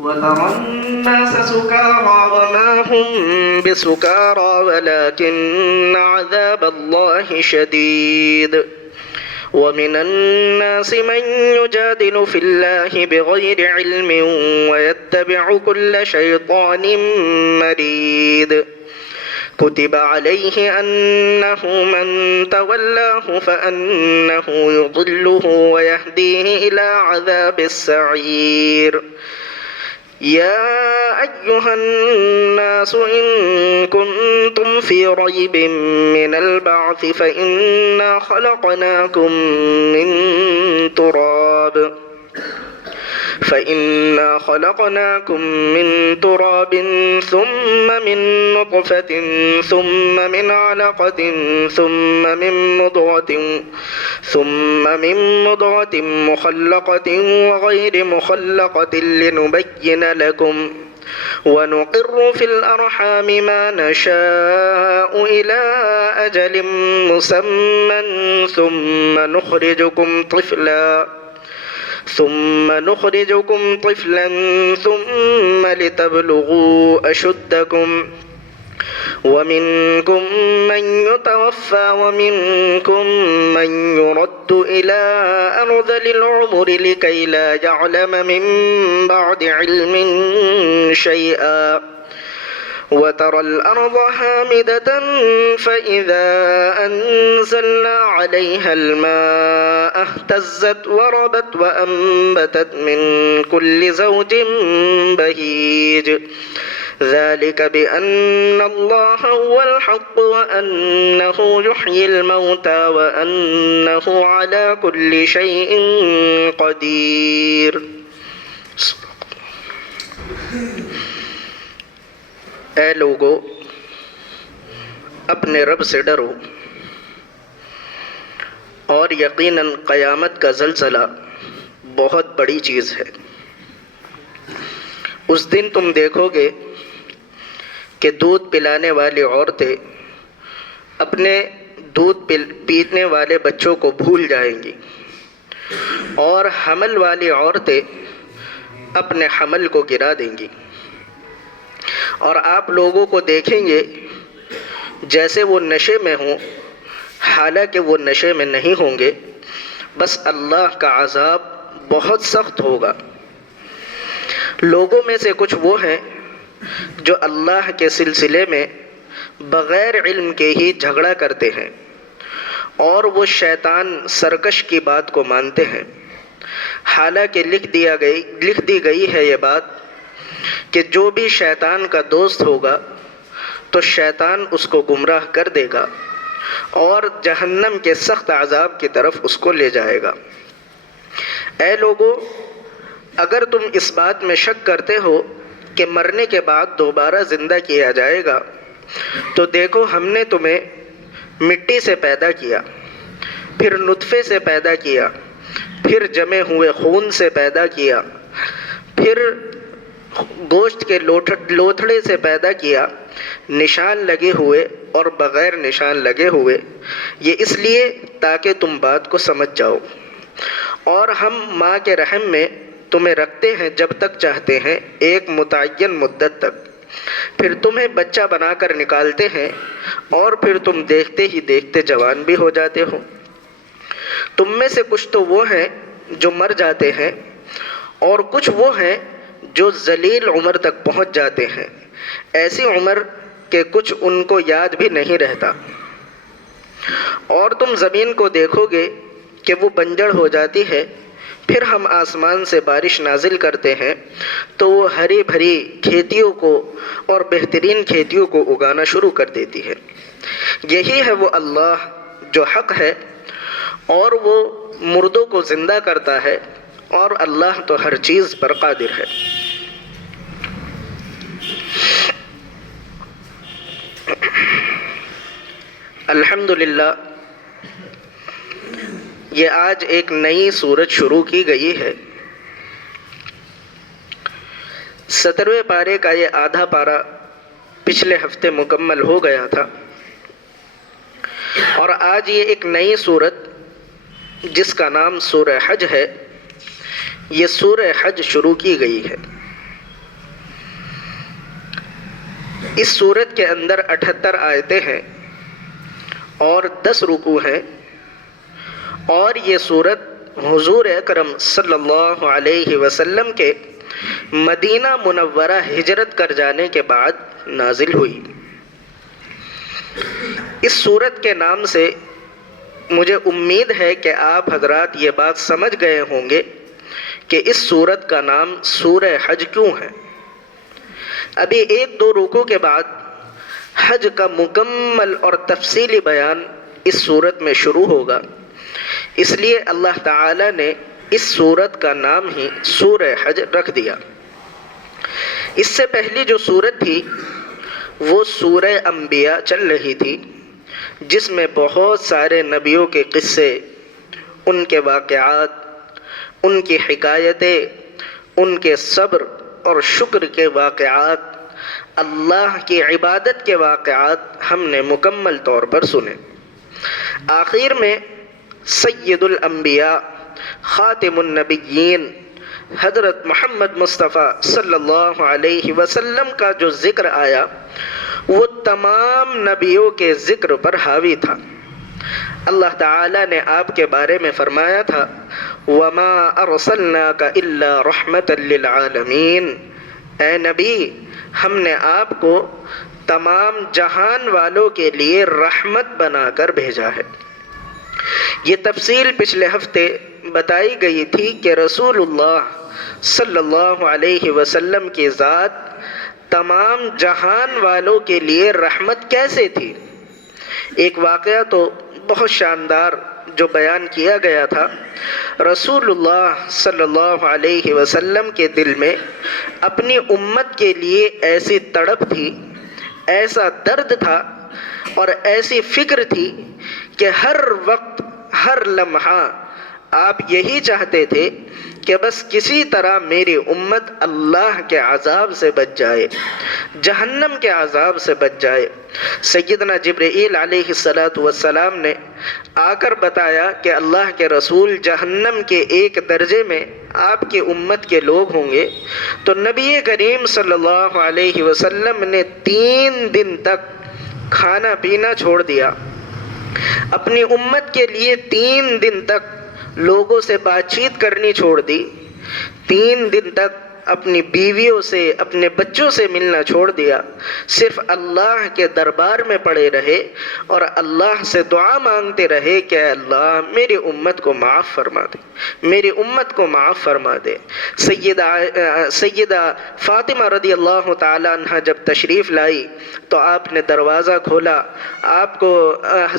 وترى الناس سكارى وما هم بسكارى ولكن عذاب الله شديد ومن الناس من يجادل في الله بغير علم ويتبع كل شيطان مريد كتب عليه أنه من تولاه فأنه يضله ويهديه إلى عذاب السعير يا أيها الناس إن كنتم في ريب من البعث فإنا خلقناكم من تراب ثم من نطفة ثم من علقة ثم من مضغة مخلقة وغير مخلقة لنبين لكم ونقر في الأرحام ما نشاء إلى أجل مسمى ثم نخرجكم طفلا ثم لتبلغوا أشدكم ومنكم من يتوفى ومنكم من يرد إلى أرذل العمر لكي لا يعلم من بعد علم شيئا وترى الأرض هامدة فإذا أنزلنا عليها الماء اهتزت وربت وأنبتت من كل زوج بهيج ذلك بأن الله هو الحق وأنه يحيي الموتى وأنه على كل شيء قدير. اے لوگو اپنے رب سے ڈرو اور یقیناً قیامت کا زلزلہ بہت بڑی چیز ہے۔ اس دن تم دیکھو گے کہ دودھ پلانے والی عورتیں اپنے دودھ پینے والے بچوں کو بھول جائیں گی اور حمل والی عورتیں اپنے حمل کو گرا دیں گی، اور آپ لوگوں کو دیکھیں گے جیسے وہ نشے میں ہوں، حالانکہ وہ نشے میں نہیں ہوں گے، بس اللہ کا عذاب بہت سخت ہوگا۔ لوگوں میں سے کچھ وہ ہیں جو اللہ کے سلسلے میں بغیر علم کے ہی جھگڑا کرتے ہیں، اور وہ شیطان سرکش کی بات کو مانتے ہیں، حالانکہ لکھ دی گئی ہے یہ بات کہ جو بھی شیطان کا دوست ہوگا تو شیطان اس کو گمراہ کر دے گا اور جہنم کے سخت عذاب کی طرف اس کو لے جائے گا۔ اے لوگو، اگر تم اس بات میں شک کرتے ہو کہ مرنے کے بعد دوبارہ زندہ کیا جائے گا تو دیکھو ہم نے تمہیں مٹی سے پیدا کیا، پھر نطفے سے پیدا کیا، پھر جمے ہوئے خون سے پیدا کیا، پھر گوشت کے لوتھڑے سے پیدا کیا، نشان لگے ہوئے اور بغیر نشان لگے ہوئے، یہ اس لیے تاکہ تم بات کو سمجھ جاؤ۔ اور ہم ماں کے رحم میں تمہیں رکھتے ہیں جب تک چاہتے ہیں، ایک متعین مدت تک، پھر تمہیں بچہ بنا کر نکالتے ہیں، اور پھر تم دیکھتے ہی دیکھتے جوان بھی ہو جاتے ہو۔ تم میں سے کچھ تو وہ ہیں جو مر جاتے ہیں، اور کچھ وہ ہیں جو ذلیل عمر تک پہنچ جاتے ہیں، ایسی عمر کہ کچھ ان کو یاد بھی نہیں رہتا۔ اور تم زمین کو دیکھو گے کہ وہ بنجر ہو جاتی ہے، پھر ہم آسمان سے بارش نازل کرتے ہیں تو وہ ہری بھری کھیتیوں کو اور بہترین کھیتیوں کو اگانا شروع کر دیتی ہے۔ یہی ہے وہ اللہ جو حق ہے، اور وہ مردوں کو زندہ کرتا ہے، اور اللہ تو ہر چیز پر قادر ہے۔ الحمدللہ، یہ آج ایک نئی سورت شروع کی گئی ہے۔ 17ویں پارے کا یہ آدھا پارہ پچھلے ہفتے مکمل ہو گیا تھا، اور آج یہ ایک نئی سورت جس کا نام سورہ حج ہے، یہ سورہ حج شروع کی گئی ہے۔ اس صورت کے اندر 78 آیتیں ہیں اور 10 رکوع ہیں، اور یہ صورت حضور اکرم صلی اللہ علیہ وسلم کے مدینہ منورہ ہجرت کر جانے کے بعد نازل ہوئی۔ اس صورت کے نام سے مجھے امید ہے کہ آپ حضرات یہ بات سمجھ گئے ہوں گے کہ اس صورت کا نام سورہ حج کیوں ہے۔ ابھی 1-2 رکوع کے بعد حج کا مکمل اور تفصیلی بیان اس صورت میں شروع ہوگا، اس لیے اللہ تعالی نے اس صورت کا نام ہی سورہ حج رکھ دیا۔ اس سے پہلی جو صورت تھی وہ سورہ انبیاء چل رہی تھی، جس میں بہت سارے نبیوں کے قصے، ان کے واقعات، ان کی حکایتیں، ان کے صبر اور شکر کے واقعات، اللہ کی عبادت کے واقعات ہم نے مکمل طور پر سنے۔ آخر میں سید الانبیاء خاتم النبیین حضرت محمد مصطفیٰ صلی اللہ علیہ وسلم کا جو ذکر آیا وہ تمام نبیوں کے ذکر پر حاوی تھا۔ اللہ تعالی نے آپ کے بارے میں فرمایا تھا وَمَا أَرْسَلْنَاكَ إِلَّا رَحْمَةً لِّلْعَالَمِينَ، اے نبی ہم نے آپ کو تمام جہان والوں کے لیے رحمت بنا کر بھیجا ہے۔ یہ تفصیل پچھلے ہفتے بتائی گئی تھی کہ رسول اللہ صلی اللہ علیہ وسلم کی ذات تمام جہان والوں کے لیے رحمت کیسے تھی۔ ایک واقعہ تو بہت شاندار جو بیان کیا گیا تھا، رسول اللہ صلی اللہ علیہ وسلم کے دل میں اپنی امت کے لیے ایسی تڑپ تھی، ایسا درد تھا اور ایسی فکر تھی کہ ہر وقت ہر لمحہ آپ یہی چاہتے تھے کہ بس کسی طرح میری امت اللہ کے عذاب سے بچ جائے، جہنم کے عذاب سے بچ جائے۔ سیدنا جبرائیل علیہ السلام نے آ کر بتایا کہ اللہ کے رسول جہنم کے ایک درجے میں آپ کی امت کے لوگ ہوں گے، تو نبی کریم صلی اللہ علیہ وسلم نے 3 دن تک کھانا پینا چھوڑ دیا، اپنی امت کے لیے 3 دن تک لوگوں سے بات چیت کرنی چھوڑ دی، 3 دن تک اپنی بیویوں سے اپنے بچوں سے ملنا چھوڑ دیا، صرف اللہ کے دربار میں پڑے رہے اور اللہ سے دعا مانگتے رہے کہ اللہ میری امت کو معاف فرما دے، میری امت کو معاف فرما دے۔ سیدہ فاطمہ رضی اللہ تعالی عنہ جب تشریف لائی تو آپ نے دروازہ کھولا، آپ کو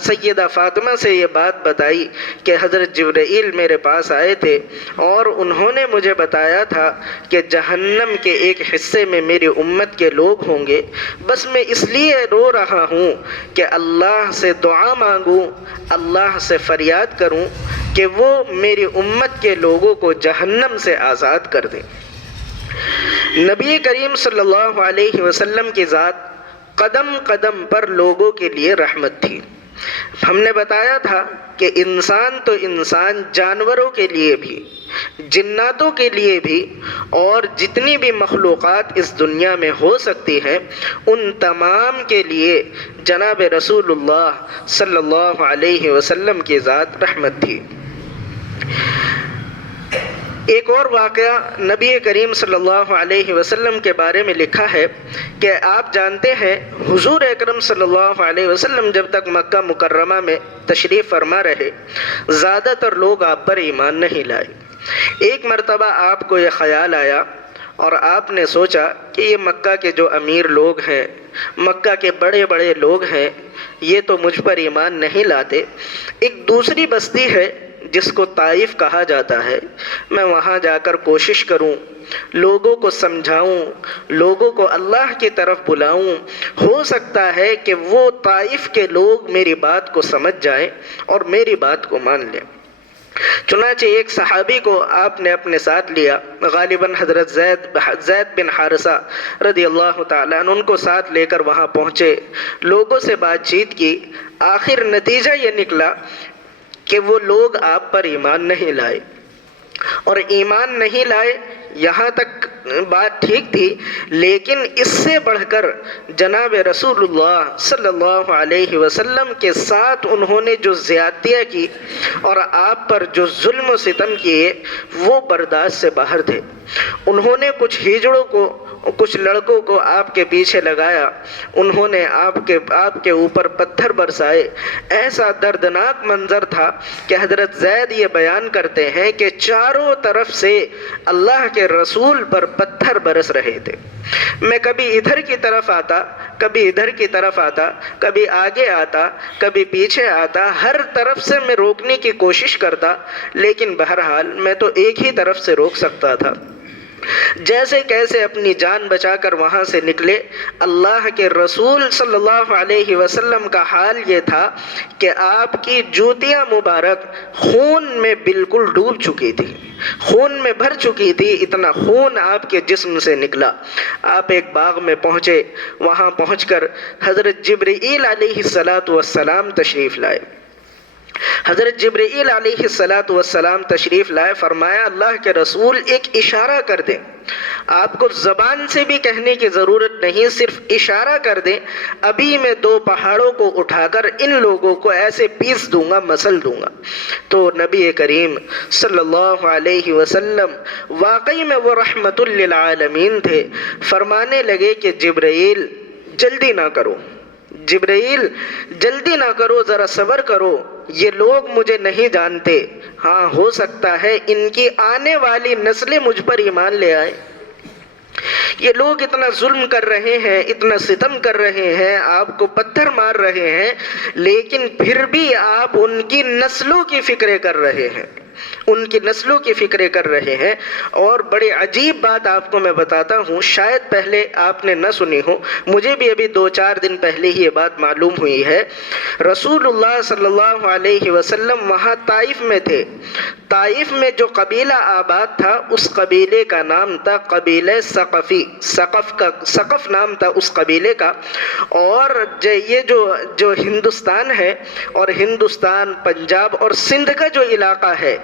سیدہ فاطمہ سے یہ بات بتائی کہ حضرت جبرائیل میرے پاس آئے تھے اور انہوں نے مجھے بتایا تھا کہ جہنم کے ایک حصے میں میری امت کے لوگ ہوں گے، بس میں اس لیے رو رہا ہوں کہ اللہ سے دعا مانگوں، اللہ سے فریاد کروں کہ وہ میری امت کے لوگوں کو جہنم سے آزاد کر دیں۔ نبی کریم صلی اللہ علیہ وسلم کی ذات قدم قدم پر لوگوں کے لیے رحمت تھی۔ ہم نے بتایا تھا کہ انسان تو انسان، جانوروں کے لیے بھی، جناتوں کے لیے بھی، اور جتنی بھی مخلوقات اس دنیا میں ہو سکتی ہیں ان تمام کے لیے جناب رسول اللہ صلی اللہ علیہ وسلم کی ذات رحمت تھی۔ ایک اور واقعہ نبی کریم صلی اللہ علیہ وسلم کے بارے میں لکھا ہے کہ آپ جانتے ہیں حضور اکرم صلی اللہ علیہ وسلم جب تک مکہ مکرمہ میں تشریف فرما رہے زیادہ تر لوگ آپ پر ایمان نہیں لائے۔ ایک مرتبہ آپ کو یہ خیال آیا اور آپ نے سوچا کہ یہ مکہ کے جو امیر لوگ ہیں، مکہ کے بڑے بڑے لوگ ہیں، یہ تو مجھ پر ایمان نہیں لاتے، ایک دوسری بستی ہے جس کو طائف کہا جاتا ہے، میں وہاں جا کر کوشش کروں، لوگوں کو سمجھاؤں، لوگوں کو اللہ کی طرف بلاؤں، ہو سکتا ہے کہ وہ طائف کے لوگ میری بات کو سمجھ جائیں اور میری بات کو مان لیں۔ چنانچہ ایک صحابی کو آپ نے اپنے ساتھ لیا، غالباً حضرت زید بن حارثہ رضی اللہ تعالیٰ عنہ، ان کو ساتھ لے کر وہاں پہنچے، لوگوں سے بات چیت کی، آخر نتیجہ یہ نکلا کہ وہ لوگ آپ پر ایمان نہیں لائے، اور ایمان نہیں لائے یہاں تک بات ٹھیک تھی، لیکن اس سے بڑھ کر جناب رسول اللہ صلی اللہ علیہ وسلم کے ساتھ انہوں نے جو زیادتیاں کی اور آپ پر جو ظلم و ستم کیے وہ برداشت سے باہر تھے۔ انہوں نے کچھ ہجڑوں کو، کچھ لڑکوں کو آپ کے پیچھے لگایا، انہوں نے آپ کے اوپر پتھر برسائے۔ ایسا دردناک منظر تھا کہ حضرت زید یہ بیان کرتے ہیں کہ چاروں طرف سے اللہ کے رسول پر پتھر برس رہے تھے۔ میں کبھی ادھر کی طرف آتا، کبھی ادھر کی طرف آتا، کبھی آگے آتا، کبھی پیچھے آتا، ہر طرف سے میں روکنے کی کوشش کرتا، لیکن بہرحال میں تو ایک ہی طرف سے روک سکتا تھا۔ جیسے کیسے اپنی جان بچا کر وہاں سے نکلے۔ اللہ کے رسول صلی اللہ علیہ وسلم کا حال یہ تھا کہ آپ کی جوتیاں مبارک خون میں بالکل ڈوب چکی تھی، خون میں بھر چکی تھی، اتنا خون آپ کے جسم سے نکلا۔ آپ ایک باغ میں پہنچے، وہاں پہنچ کر حضرت جبرائیل علیہ السلام تشریف لائے۔ حضرت جبرائیل علیہ السلام تشریف لائے، فرمایا اللہ کے رسول ایک اشارہ کر دیں، آپ کو زبان سے بھی کہنے کی ضرورت نہیں، صرف اشارہ کر دیں، ابھی میں 2 پہاڑوں کو اٹھا کر ان لوگوں کو ایسے پیس دوں گا، مسل دوں گا۔ تو نبی کریم صلی اللہ علیہ وسلم واقعی میں وہ رحمت للعالمین تھے، فرمانے لگے کہ جبرائیل جلدی نہ کرو، جبرائیل جلدی نہ کرو، ذرا صبر کرو، یہ لوگ مجھے نہیں جانتے، ہاں ہو سکتا ہے ان کی آنے والی نسلیں مجھ پر ایمان لے آئے۔ یہ لوگ اتنا ظلم کر رہے ہیں، اتنا ستم کر رہے ہیں، آپ کو پتھر مار رہے ہیں، لیکن پھر بھی آپ ان کی نسلوں کی فکریں کر رہے ہیں، ان کی نسلوں کی فکریں کر رہے ہیں۔ اور بڑی عجیب بات آپ کو میں بتاتا ہوں، شاید پہلے آپ نے نہ سنی ہو، مجھے بھی ابھی 2-4 دن پہلے ہی یہ بات معلوم ہوئی ہے۔ رسول اللہ صلی اللہ علیہ وسلم وہاں طائف میں تھے، طائف میں جو قبیلہ آباد تھا اس قبیلے کا نام تھا قبیلہ ثقفی، ثقف نام تھا اس قبیلے کا۔ اور یہ جو ہندوستان ہے، اور ہندوستان، پنجاب اور سندھ کا جو علاقہ ہے،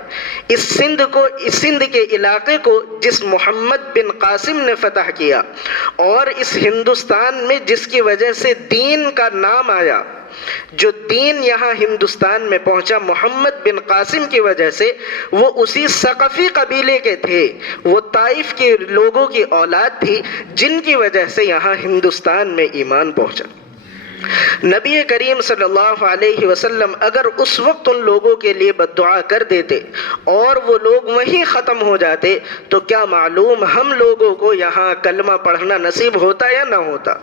اس سندھ کے علاقے کو جس محمد بن قاسم نے فتح کیا، اور اس ہندوستان میں جس کی وجہ سے دین کا نام آیا، جو دین یہاں ہندوستان میں پہنچا محمد بن قاسم کی وجہ سے، وہ اسی ثقفی قبیلے کے تھے، وہ طائف کے لوگوں کی اولاد تھی جن کی وجہ سے یہاں ہندوستان میں ایمان پہنچا۔ نبی کریم صلی اللہ علیہ وسلم اگر اس وقت ان لوگوں کے لیے بد دعا کر دیتے اور وہ لوگ وہیں ختم ہو جاتے تو کیا معلوم ہم لوگوں کو یہاں کلمہ پڑھنا نصیب ہوتا یا نہ ہوتا۔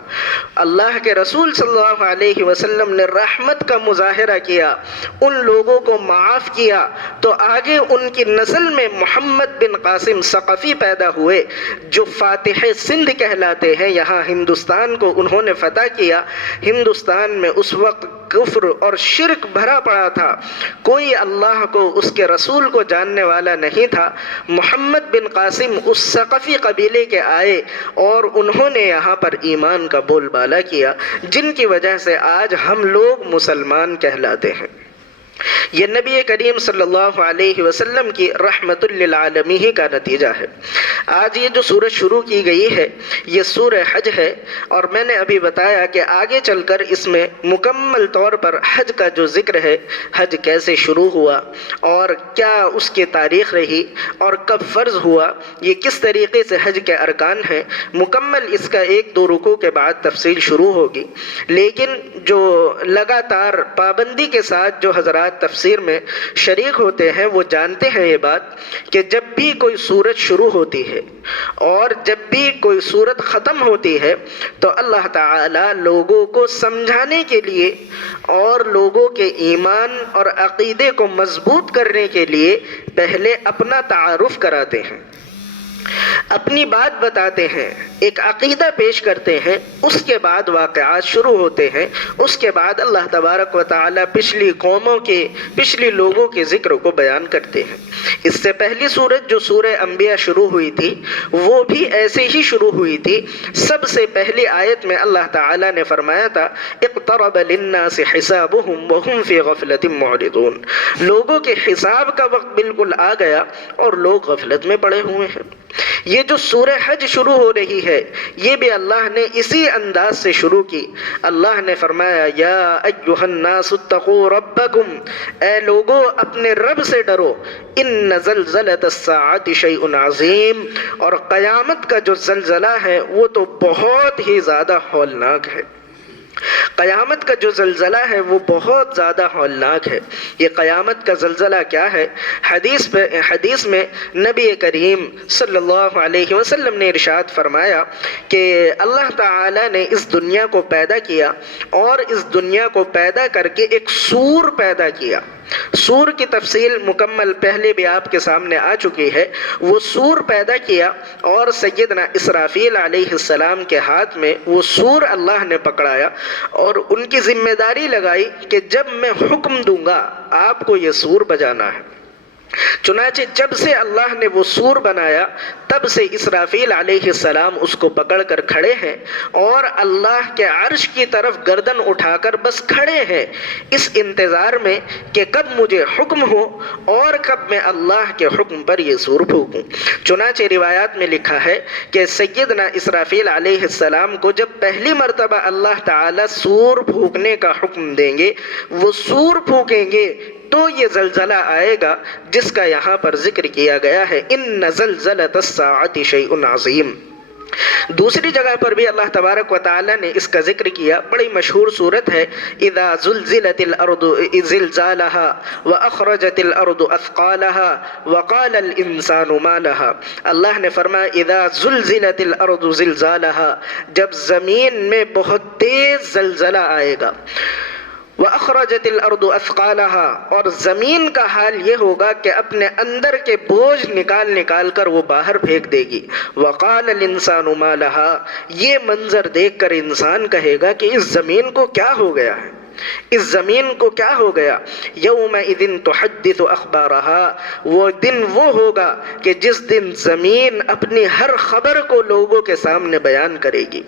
اللہ کے رسول صلی اللہ علیہ وسلم نے رحمت کا مظاہرہ کیا، ان لوگوں کو معاف کیا، تو آگے ان کی نسل میں محمد بن قاسم ثقفی پیدا ہوئے جو فاتح سندھ کہلاتے ہیں۔ یہاں ہندوستان کو انہوں نے فتح کیا۔ ہندوستان میں اس وقت کفر اور شرک بھرا پڑا تھا، کوئی اللہ کو، اس کے رسول کو جاننے والا نہیں تھا۔ محمد بن قاسم اس ثقفی قبیلے کے آئے اور انہوں نے یہاں پر ایمان کا بول بالا کیا، جن کی وجہ سے آج ہم لوگ مسلمان کہلاتے ہیں۔ یہ نبی کریم صلی اللہ علیہ وسلم کی رحمت للعالمین کا نتیجہ ہے۔ آج یہ جو سورت شروع کی گئی ہے یہ سورہ حج ہے، اور میں نے ابھی بتایا کہ آگے چل کر اس میں مکمل طور پر حج کا جو ذکر ہے، حج کیسے شروع ہوا اور کیا اس کی تاریخ رہی اور کب فرض ہوا، یہ کس طریقے سے حج کے ارکان ہیں، مکمل اس کا 1-2 رکوع کے بعد تفصیل شروع ہوگی۔ لیکن جو لگاتار پابندی کے ساتھ جو حضرات تفسیر میں شریک ہوتے ہیں وہ جانتے ہیں یہ بات کہ جب بھی کوئی سورت شروع ہوتی ہے اور جب بھی کوئی سورت ختم ہوتی ہے تو اللہ تعالی لوگوں کو سمجھانے کے لیے اور لوگوں کے ایمان اور عقیدے کو مضبوط کرنے کے لیے پہلے اپنا تعارف کراتے ہیں، اپنی بات بتاتے ہیں، ایک عقیدہ پیش کرتے ہیں، اس کے بعد واقعات شروع ہوتے ہیں، اس کے بعد اللہ تبارک و تعالی پچھلی قوموں کے، پچھلی لوگوں کے ذکر کو بیان کرتے ہیں۔ اس سے پہلی سورت جو سورہ انبیاء شروع ہوئی تھی وہ بھی ایسے ہی شروع ہوئی تھی۔ سب سے پہلی آیت میں اللہ تعالی نے فرمایا تھا اقترب للناس حسابهم وهم في غفلة معرضون، لوگوں کے حساب کا وقت بالکل آ گیا اور لوگ غفلت میں پڑے ہوئے ہیں۔ یہ جو سورہ حج شروع ہو رہی ہے یہ بھی اللہ نے اسی انداز سے شروع کی۔ اللہ نے فرمایا یا ایھا الناس اتقوا ربکم، اے لوگو اپنے رب سے ڈرو، ان زلزلۃ الساعۃ شیء عظیم، اور قیامت کا جو زلزلہ ہے وہ تو بہت ہی زیادہ ہولناک ہے۔ قیامت کا جو زلزلہ ہے وہ بہت زیادہ ہولناک ہے۔ یہ قیامت کا زلزلہ کیا ہے؟ حدیث میں نبی کریم صلی اللہ علیہ وسلم نے ارشاد فرمایا کہ اللہ تعالی نے اس دنیا کو پیدا کیا اور اس دنیا کو پیدا کر کے ایک سور پیدا کیا۔ سور کی تفصیل مکمل پہلے بھی آپ کے سامنے آ چکی ہے۔ وہ سور پیدا کیا اور سیدنا اسرافیل علیہ السلام کے ہاتھ میں وہ سور اللہ نے پکڑایا اور ان کی ذمہ داری لگائی کہ جب میں حکم دوں گا آپ کو یہ سور بجانا ہے۔ چنانچہ جب سے اللہ نے وہ سور بنایا تب سے اسرافیل علیہ السلام اس کو پکڑ کر کھڑے ہیں اور اللہ کے عرش کی طرف گردن اٹھا کر بس کھڑے ہیں، اس انتظار میں کہ کب مجھے حکم ہو اور کب میں اللہ کے حکم پر یہ سور پھونکوں۔ چنانچہ روایات میں لکھا ہے کہ سیدنا اسرافیل علیہ السلام کو جب پہلی مرتبہ اللہ تعالی سور پھونکنے کا حکم دیں گے، وہ سور پھونکیں گے تو یہ زلزلہ آئے گا جس کا یہاں پر ذکر کیا گیا ہے، ان زلزلۃ الساعۃ شیء عظیم۔ دوسری جگہ پر بھی اللہ تبارک و تعالی نے اس کا ذکر کیا، بڑی مشہور صورت ہے، اذا زلزلت الارض زلزالها واخرجت الارض اثقالها وقال الانسان ما لها۔ اللہ نے فرمایا اذا زلزلت الارض زلزالها، جب زمین میں بہت تیز زلزلہ آئے گا، وَأَخْرَجَتِ الْأَرْضُ أَثْقَالَهَا، اور زمین کا حال یہ ہوگا کہ اپنے اندر کے بوجھ نکال کر وہ باہر پھینک دے گی۔ وَقَالَ الْإِنسَانُ مَا لَهَا، یہ منظر دیکھ کر انسان کہے گا کہ اس زمین کو کیا ہو گیا ہے، اس زمین کو کیا ہو گیا۔ یومئذ تحدث اخبارها، وہ دن وہ ہوگا کہ جس دن زمین اپنی ہر خبر کو لوگوں کے سامنے بیان کرے گی۔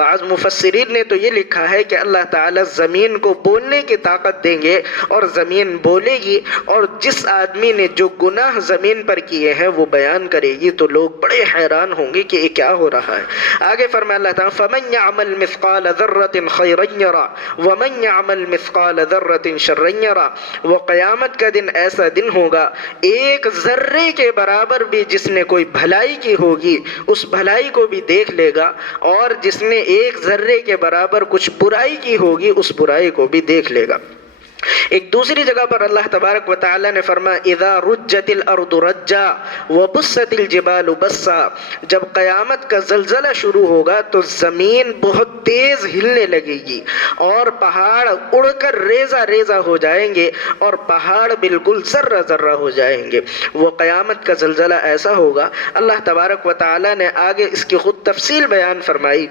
بعض مفسرین نے تو یہ لکھا ہے کہ اللہ تعالیٰ زمین کو بولنے کی طاقت دیں گے اور زمین بولے گی، اور جس آدمی نے جو گناہ زمین پر کیے ہیں وہ بیان کرے گی، تو لوگ بڑے حیران ہوں گے کہ یہ کیا ہو رہا ہے۔ آگے فرمایا اللہ تعالیٰ فَمَنْ يَعْمَلْ مِثْقَالَ ذَرَّةٍ خَيْرًا يَرَهُ وَمَنْ يَعْمَلْ مِثْقَالَ ذَرَّةٍ شَرًّا يَرَهُ۔ وہ قیامت کا دن ایسا دن ہوگا ایک ذرے کے برابر بھی جس نے کوئی بھلائی کی ہوگی اس بھلائی کو بھی دیکھ لے گا، اور جس نے ایک ذرے کے برابر کچھ برائی کی ہوگی اس برائی کو بھی دیکھ لے گا۔ ایک دوسری جگہ پر اللہ تبارک و تعالی نے فرمایا اذا رجت الارض رجا وبست الجبال بسا، جب قیامت کا زلزلہ شروع ہوگا تو زمین بہت تیز ہلنے لگے گی اور پہاڑ اڑ کر ریزہ ریزہ ہو جائیں گے اور پہاڑ بالکل ذرہ ذرہ ہو جائیں گے۔ وہ قیامت کا زلزلہ ایسا ہوگا، اللہ تبارک و تعالی نے آگے اس کی خود تفصیل بیان فرمائی۔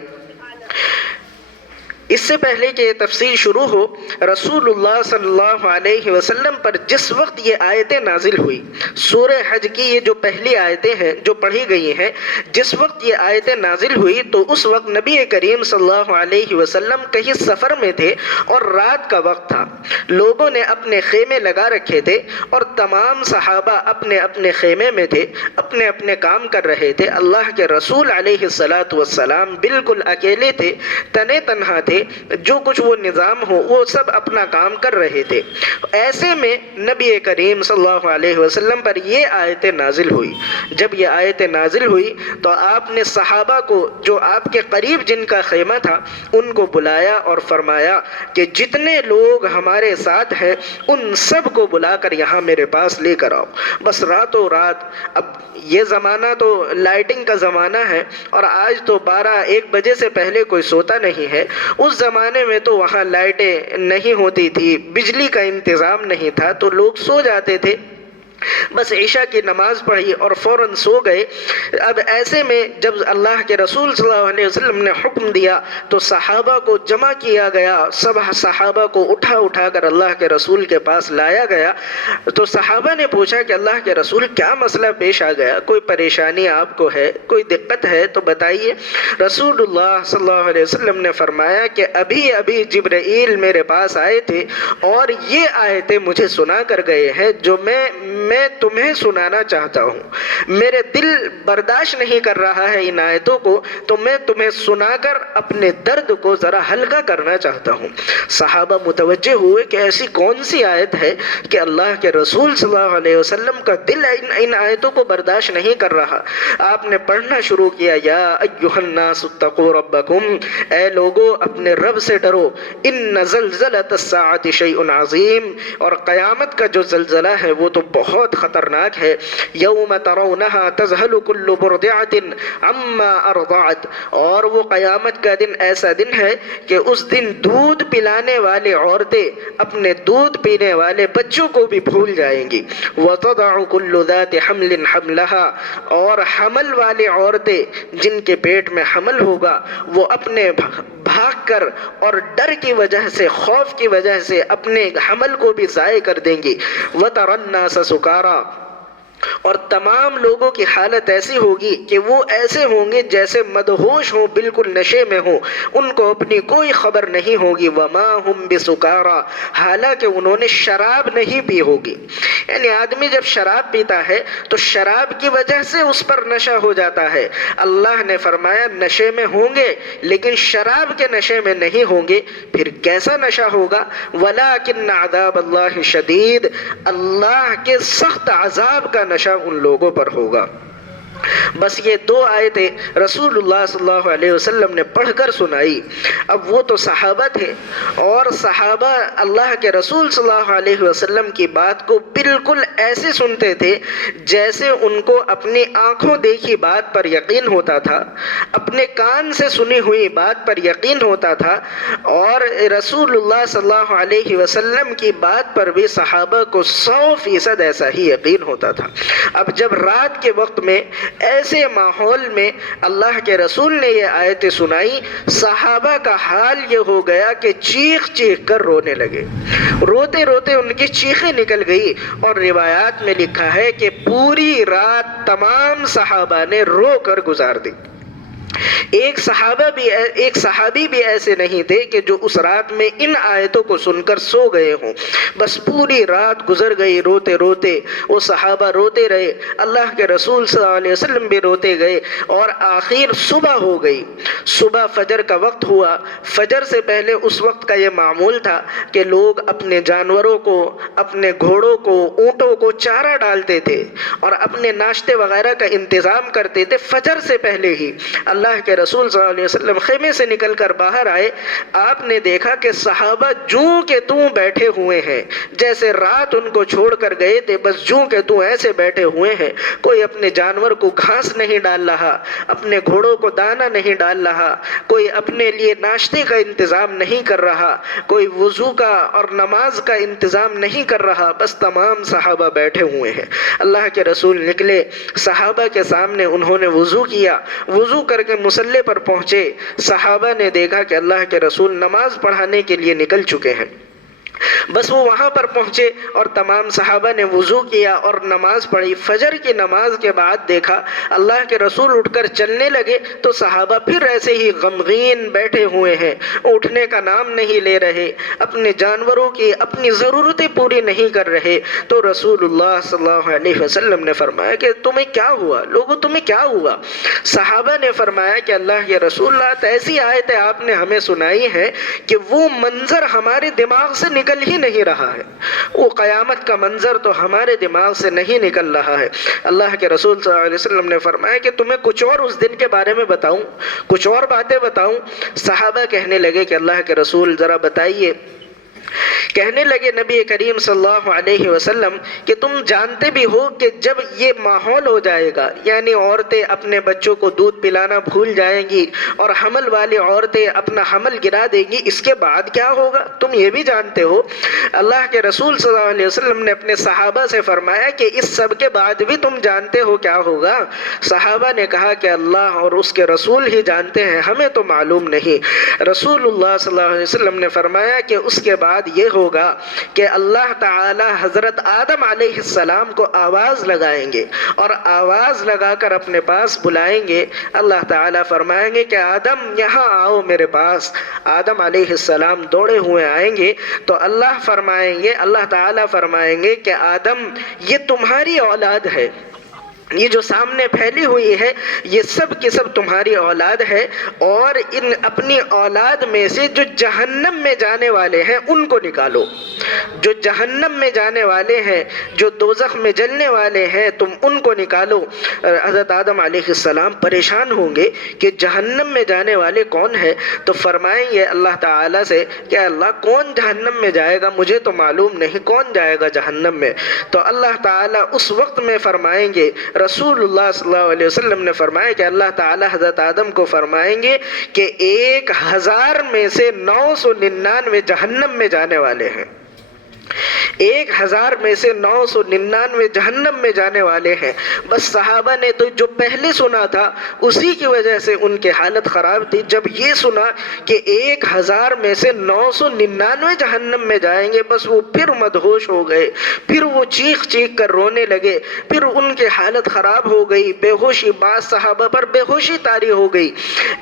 اس سے پہلے کہ یہ تفصیل شروع ہو، رسول اللہ صلی اللہ علیہ وسلم پر جس وقت یہ آیتیں نازل ہوئی، سورہ حج کی یہ جو پہلی آیتیں ہیں جو پڑھی گئی ہیں، جس وقت یہ آیتیں نازل ہوئی تو اس وقت نبی کریم صلی اللہ علیہ وسلم کہیں سفر میں تھے اور رات کا وقت تھا۔ لوگوں نے اپنے خیمے لگا رکھے تھے اور تمام صحابہ اپنے اپنے خیمے میں تھے، اپنے اپنے کام کر رہے تھے۔ اللہ کے رسول علیہ السلام بالکل اکیلے تھے، تنے تنہا تھے، جو کچھ وہ نظام ہو وہ سب اپنا کام کر رہے تھے۔ ایسے میں نبی کریم صلی اللہ علیہ وسلم پر یہ آیتیں نازل ہوئی۔ جب یہ آیتیں نازل ہوئی تو آپ نے صحابہ کو جو آپ کے قریب جن کا خیمہ تھا ان کو بلایا اور فرمایا کہ جتنے لوگ ہمارے ساتھ ہیں ان سب کو بلا کر یہاں میرے پاس لے کر آؤ۔ بس راتوں رات، اب یہ زمانہ تو لائٹنگ کا زمانہ ہے اور آج تو 12-1 بجے سے پہلے کوئی سوتا نہیں ہے۔ اس زمانے میں تو وہاں لائٹیں نہیں ہوتی تھی، بجلی کا انتظام نہیں تھا، تو لوگ سو جاتے تھے، بس عشاء کی نماز پڑھی اور فوراً سو گئے۔ اب ایسے میں جب اللہ کے رسول صلی اللہ علیہ وسلم نے حکم دیا تو صحابہ کو جمع کیا گیا، سب صحابہ کو اٹھا کر اللہ کے رسول کے پاس لایا گیا۔ تو صحابہ نے پوچھا کہ اللہ کے رسول کیا مسئلہ پیش آ گیا، کوئی پریشانی آپ کو ہے، کوئی دقت ہے تو بتائیے۔ رسول اللہ صلی اللہ علیہ وسلم نے فرمایا کہ ابھی جبرائیل میرے پاس آئے تھے اور یہ آیتیں مجھے سنا کر گئے ہیں جو میں میں تمہیں سنانا چاہتا ہوں، میرے دل برداشت نہیں کر رہا ہے ان آیتوں کو، تو میں تمہیں سنا کر اپنے درد کو ذرا ہلکا کرنا چاہتا ہوں۔ صحابہ متوجہ ہوئے کہ ایسی کون سی آیت ہے کہ اللہ کے رسول صلی اللہ علیہ وسلم کا دل ان آیتوں کو برداشت نہیں کر رہا۔ آپ نے پڑھنا شروع کیا، یا ایھا الناس اتقوا ربکم، اے لوگو اپنے رب سے ڈرو، ان زلزلۃ الساعۃ شیء عظیم، اور قیامت کا جو زلزلہ ہے وہ تو بہت خطرناک ہے۔ یوم ترونھا تذہل کل مرضعۃ عما ارضعت، اور وہ قیامت کا دن ایسا دن ہے کہ اس دن دودھ پلانے والے عورتیں اپنے دودھ پینے والے بچوں کو بھی بھول جائیں گی۔ وتضع كل ذات حمل حملها، اور حمل والی عورتیں جن کے پیٹ میں حمل ہوگا وہ اپنے بھاگ کر اور ڈر کی وجہ سے، خوف کی وجہ سے اپنے حمل کو بھی ضائع کر دیں گی۔ وترى الناس سکارى، اور تمام لوگوں کی حالت ایسی ہوگی کہ وہ ایسے ہوں گے جیسے مدہوش ہوں، بالکل نشے میں ہوں، ان کو اپنی کوئی خبر نہیں ہوگی۔ وما هم بسکارى، حالانکہ انہوں نے شراب نہیں پی ہوگی۔ یعنی آدمی جب شراب پیتا ہے تو شراب کی وجہ سے اس پر نشہ ہو جاتا ہے۔ اللہ نے فرمایا نشے میں ہوں گے لیکن شراب کے نشے میں نہیں ہوں گے، پھر کیسا نشہ ہوگا؟ ولیکن عذاب اللہ شدید، اللہ کے سخت عذاب کا نشہ ان لوگوں پر ہوگا۔ بس یہ دو آیتیں رسول اللہ صلی اللہ علیہ وسلم نے پڑھ کر سنائی۔ اب وہ تو صحابہ تھے، اور صحابہ اللہ کے رسول صلی اللہ علیہ وسلم کی بات کو بالکل ایسے سنتے تھے جیسے ان کو اپنی آنکھوں دیکھی بات پر یقین ہوتا تھا، اپنے کان سے سنی ہوئی بات پر یقین ہوتا تھا، اور رسول اللہ صلی اللہ علیہ وسلم کی بات پر بھی صحابہ کو 100% ایسا ہی یقین ہوتا تھا۔ اب جب رات کے وقت میں ایسے ماحول میں اللہ کے رسول نے یہ آیتیں سنائی، صحابہ کا حال یہ ہو گیا کہ چیخ چیخ کر رونے لگے، روتے روتے ان کی چیخیں نکل گئی، اور روایات میں لکھا ہے کہ پوری رات تمام صحابہ نے رو کر گزار دی۔ ایک صحابی بھی ایسے نہیں تھے کہ جو اس رات میں ان آیتوں کو سن کر سو گئے ہوں، بس پوری رات گزر گئی روتے روتے، وہ صحابہ روتے رہے، اللہ کے رسول صلی اللہ علیہ وسلم بھی روتے گئے، اور آخر صبح ہو گئی۔ صبح فجر کا وقت ہوا۔ فجر سے پہلے اس وقت کا یہ معمول تھا کہ لوگ اپنے جانوروں کو، اپنے گھوڑوں کو، اونٹوں کو چارہ ڈالتے تھے اور اپنے ناشتے وغیرہ کا انتظام کرتے تھے فجر سے پہلے ہی۔ اللہ کے رسول صلی اللہ علیہ وسلم خیمے سے نکل کر باہر آئے، آپ نے دیکھا کہ صحابہ جوں کے توں بیٹھے ہوئے ہیں، جیسے رات ان کو چھوڑ کر گئے تھے، بس جوں کے توں ایسے بیٹھے ہوئے ہیں۔ کوئی اپنے جانور کو گھاس نہیں ڈال رہا، اپنے گھوڑوں کو دانہ نہیں ڈال رہا، کوئی اپنے لیے ناشتے کا انتظام نہیں کر رہا، کوئی وضو کا اور نماز کا انتظام نہیں کر رہا، بس تمام صحابہ بیٹھے ہوئے ہیں۔ اللہ کے رسول نکلے، صحابہ کے سامنے انہوں نے وضو کیا، وضو کر کے مصلی پر پہنچے، صحابہ نے دیکھا کہ اللہ کے رسول نماز پڑھانے کے لیے نکل چکے ہیں۔ بس وہ وہاں پر پہنچے اور تمام صحابہ نے وضو کیا اور نماز پڑھی۔ فجر کی نماز کے بعد دیکھا اللہ کے رسول اٹھ کر چلنے لگے تو صحابہ پھر ایسے ہی غمگین بیٹھے ہوئے ہیں، اٹھنے کا نام نہیں لے رہے، اپنے جانوروں کی اپنی ضرورتیں پوری نہیں کر رہے۔ تو رسول اللہ صلی اللہ علیہ وسلم نے فرمایا کہ تمہیں کیا ہوا؟ لوگوں تمہیں کیا ہوا؟ صحابہ نے فرمایا کہ اللہ کے رسول اللہ، ایسی آیتیں آپ نے ہمیں سنائی ہیں کہ وہ منظر ہمارے دماغ سے نکل ہی نہیں رہا ہے، وہ قیامت کا منظر تو ہمارے دماغ سے نہیں نکل رہا ہے۔ اللہ کے رسول صلی اللہ علیہ وسلم نے فرمایا کہ تمہیں کچھ اور اس دن کے بارے میں بتاؤں، کچھ اور باتیں بتاؤں؟ صحابہ کہنے لگے کہ اللہ کے رسول ذرا بتائیے۔ کہنے لگے نبی کریم صلی اللہ علیہ وسلم کہ تم جانتے بھی ہو کہ جب یہ ماحول ہو جائے گا، یعنی عورتیں اپنے بچوں کو دودھ پلانا بھول جائیں گی اور حمل والی عورتیں اپنا حمل گرا دیں گی، اس کے بعد کیا ہوگا تم یہ بھی جانتے ہو؟ اللہ کے رسول صلی اللہ علیہ وسلم نے اپنے صحابہ سے فرمایا کہ اس سب کے بعد بھی تم جانتے ہو کیا ہوگا؟ صحابہ نے کہا کہ اللہ اور اس کے رسول ہی جانتے ہیں، ہمیں تو معلوم نہیں۔ رسول اللہ صلی اللہ علیہ وسلم نے فرمایا کہ اس کے بعد یہ ہوگا ہوگا کہ اللہ تعالی حضرت آدم علیہ السلام کو آواز لگائیں گے اور آواز لگا کر اپنے پاس بلائیں گے. اللہ تعالیٰ فرمائیں گے کہ آدم یہاں آؤ میرے پاس. آدم علیہ السلام دوڑے ہوئے آئیں گے تو اللہ تعالیٰ فرمائیں گے کہ آدم یہ تمہاری اولاد ہے، یہ جو سامنے پھیلی ہوئی ہے یہ سب کے سب تمہاری اولاد ہے، اور ان اپنی اولاد میں سے جو جہنم میں جانے والے ہیں ان کو نکالو. جو جہنم میں جانے والے ہیں، جو دوزخ میں جلنے والے ہیں، تم ان کو نکالو. حضرت آدم علیہ السلام پریشان ہوں گے کہ جہنم میں جانے والے کون ہیں، تو فرمائیں گے اللہ تعالیٰ سے کہ اللہ کون جہنم میں جائے گا، مجھے تو معلوم نہیں کون جائے گا جہنم میں. تو اللہ تعالیٰ اس وقت میں فرمائیں گے، رسول اللہ صلی اللہ علیہ وسلم نے فرمایا کہ اللہ تعالیٰ حضرت آدم کو فرمائیں گے کہ 1000 میں سے 999 جہنم میں جانے والے ہیں. 1000 میں سے 999 جہنم میں جانے والے ہیں. بس صحابہ نے تو جو پہلے سنا تھا اسی کی وجہ سے ان کی حالت خراب تھی. جب یہ سنا کہ 1000 میں سے 999 جہنم میں جائیں گے، بس وہ پھر مدہوش ہو گئے، پھر وہ چیخ چیخ کر رونے لگے، پھر ان کی حالت خراب ہو گئی، بے ہوشی، بعض صحابہ پر بے ہوشی طاری ہو گئی.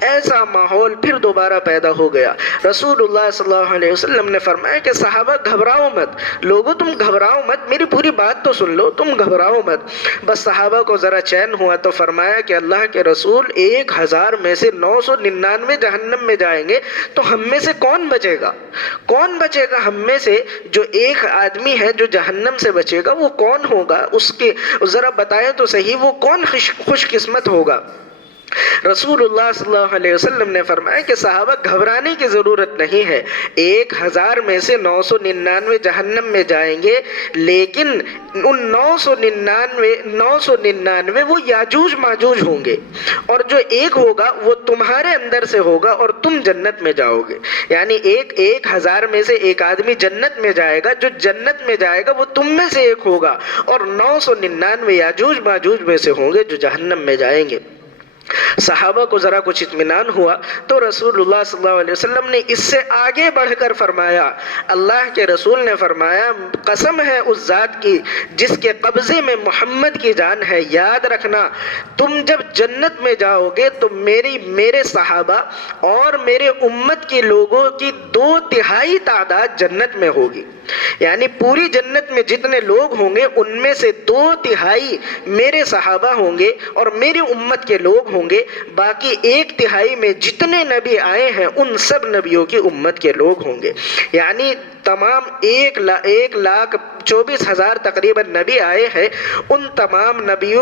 ایسا ماحول پھر دوبارہ پیدا ہو گیا. رسول اللہ صلی اللہ علیہ وسلم نے فرمایا کہ صحابہ گھبراؤ مت، لوگوں تم گھبراؤ مت، میری پوری بات تو سن لو، تم گھبراؤ مت. بس صحابہ کو ذرا چین ہوا تو فرمایا کہ اللہ کے رسول 1000 میں سے 999 جہنم میں جائیں گے تو ہم میں سے کون بچے گا؟ کون بچے گا ہم میں سے؟ جو ایک آدمی ہے جو جہنم سے بچے گا وہ کون ہوگا؟ اس کے ذرا بتائیں تو صحیح، وہ کون خوش قسمت ہوگا؟ رسول اللہ صلی اللہ علیہ وسلم نے فرمایا کہ صحابہ گھبرانے کی ضرورت نہیں ہے. 1000 میں سے 999 جہنم میں جائیں گے، لیکن ان 999 وہ یاجوج ماجوج ہوں گے، اور جو ایک ہوگا وہ تمہارے اندر سے ہوگا اور تم جنت میں جاؤ گے. یعنی 1000 میں سے ایک آدمی جنت میں جائے گا، جو جنت میں جائے گا وہ تم میں سے ایک ہوگا، اور 999 یاجوج ماجوج میں سے ہوں گے جو جہنم میں جائیں گے. صحابہ کو ذرا کچھ اطمینان ہوا تو رسول اللہ صلی اللہ علیہ وسلم نے اس سے آگے بڑھ کر فرمایا. اللہ کے رسول نے فرمایا قسم ہے اس ذات کی جس کے قبضے میں محمد کی جان ہے، یاد رکھنا تم جب جنت میں جاؤ گے تو میرے صحابہ اور میرے امت کے لوگوں کی 2/3 تعداد جنت میں ہوگی. یعنی پوری جنت میں جتنے لوگ ہوں گے ان میں سے 2/3 میرے صحابہ ہوں گے اور میری امت کے لوگ ہوں گے. باقی 1/3 میں جتنے نبی آئے ہیں ان سب نبیوں کی امت کے لوگ ہوں گے. یعنی تمام 1,24,000 تقریباً نبی آئے ہیں، ان تمام نبی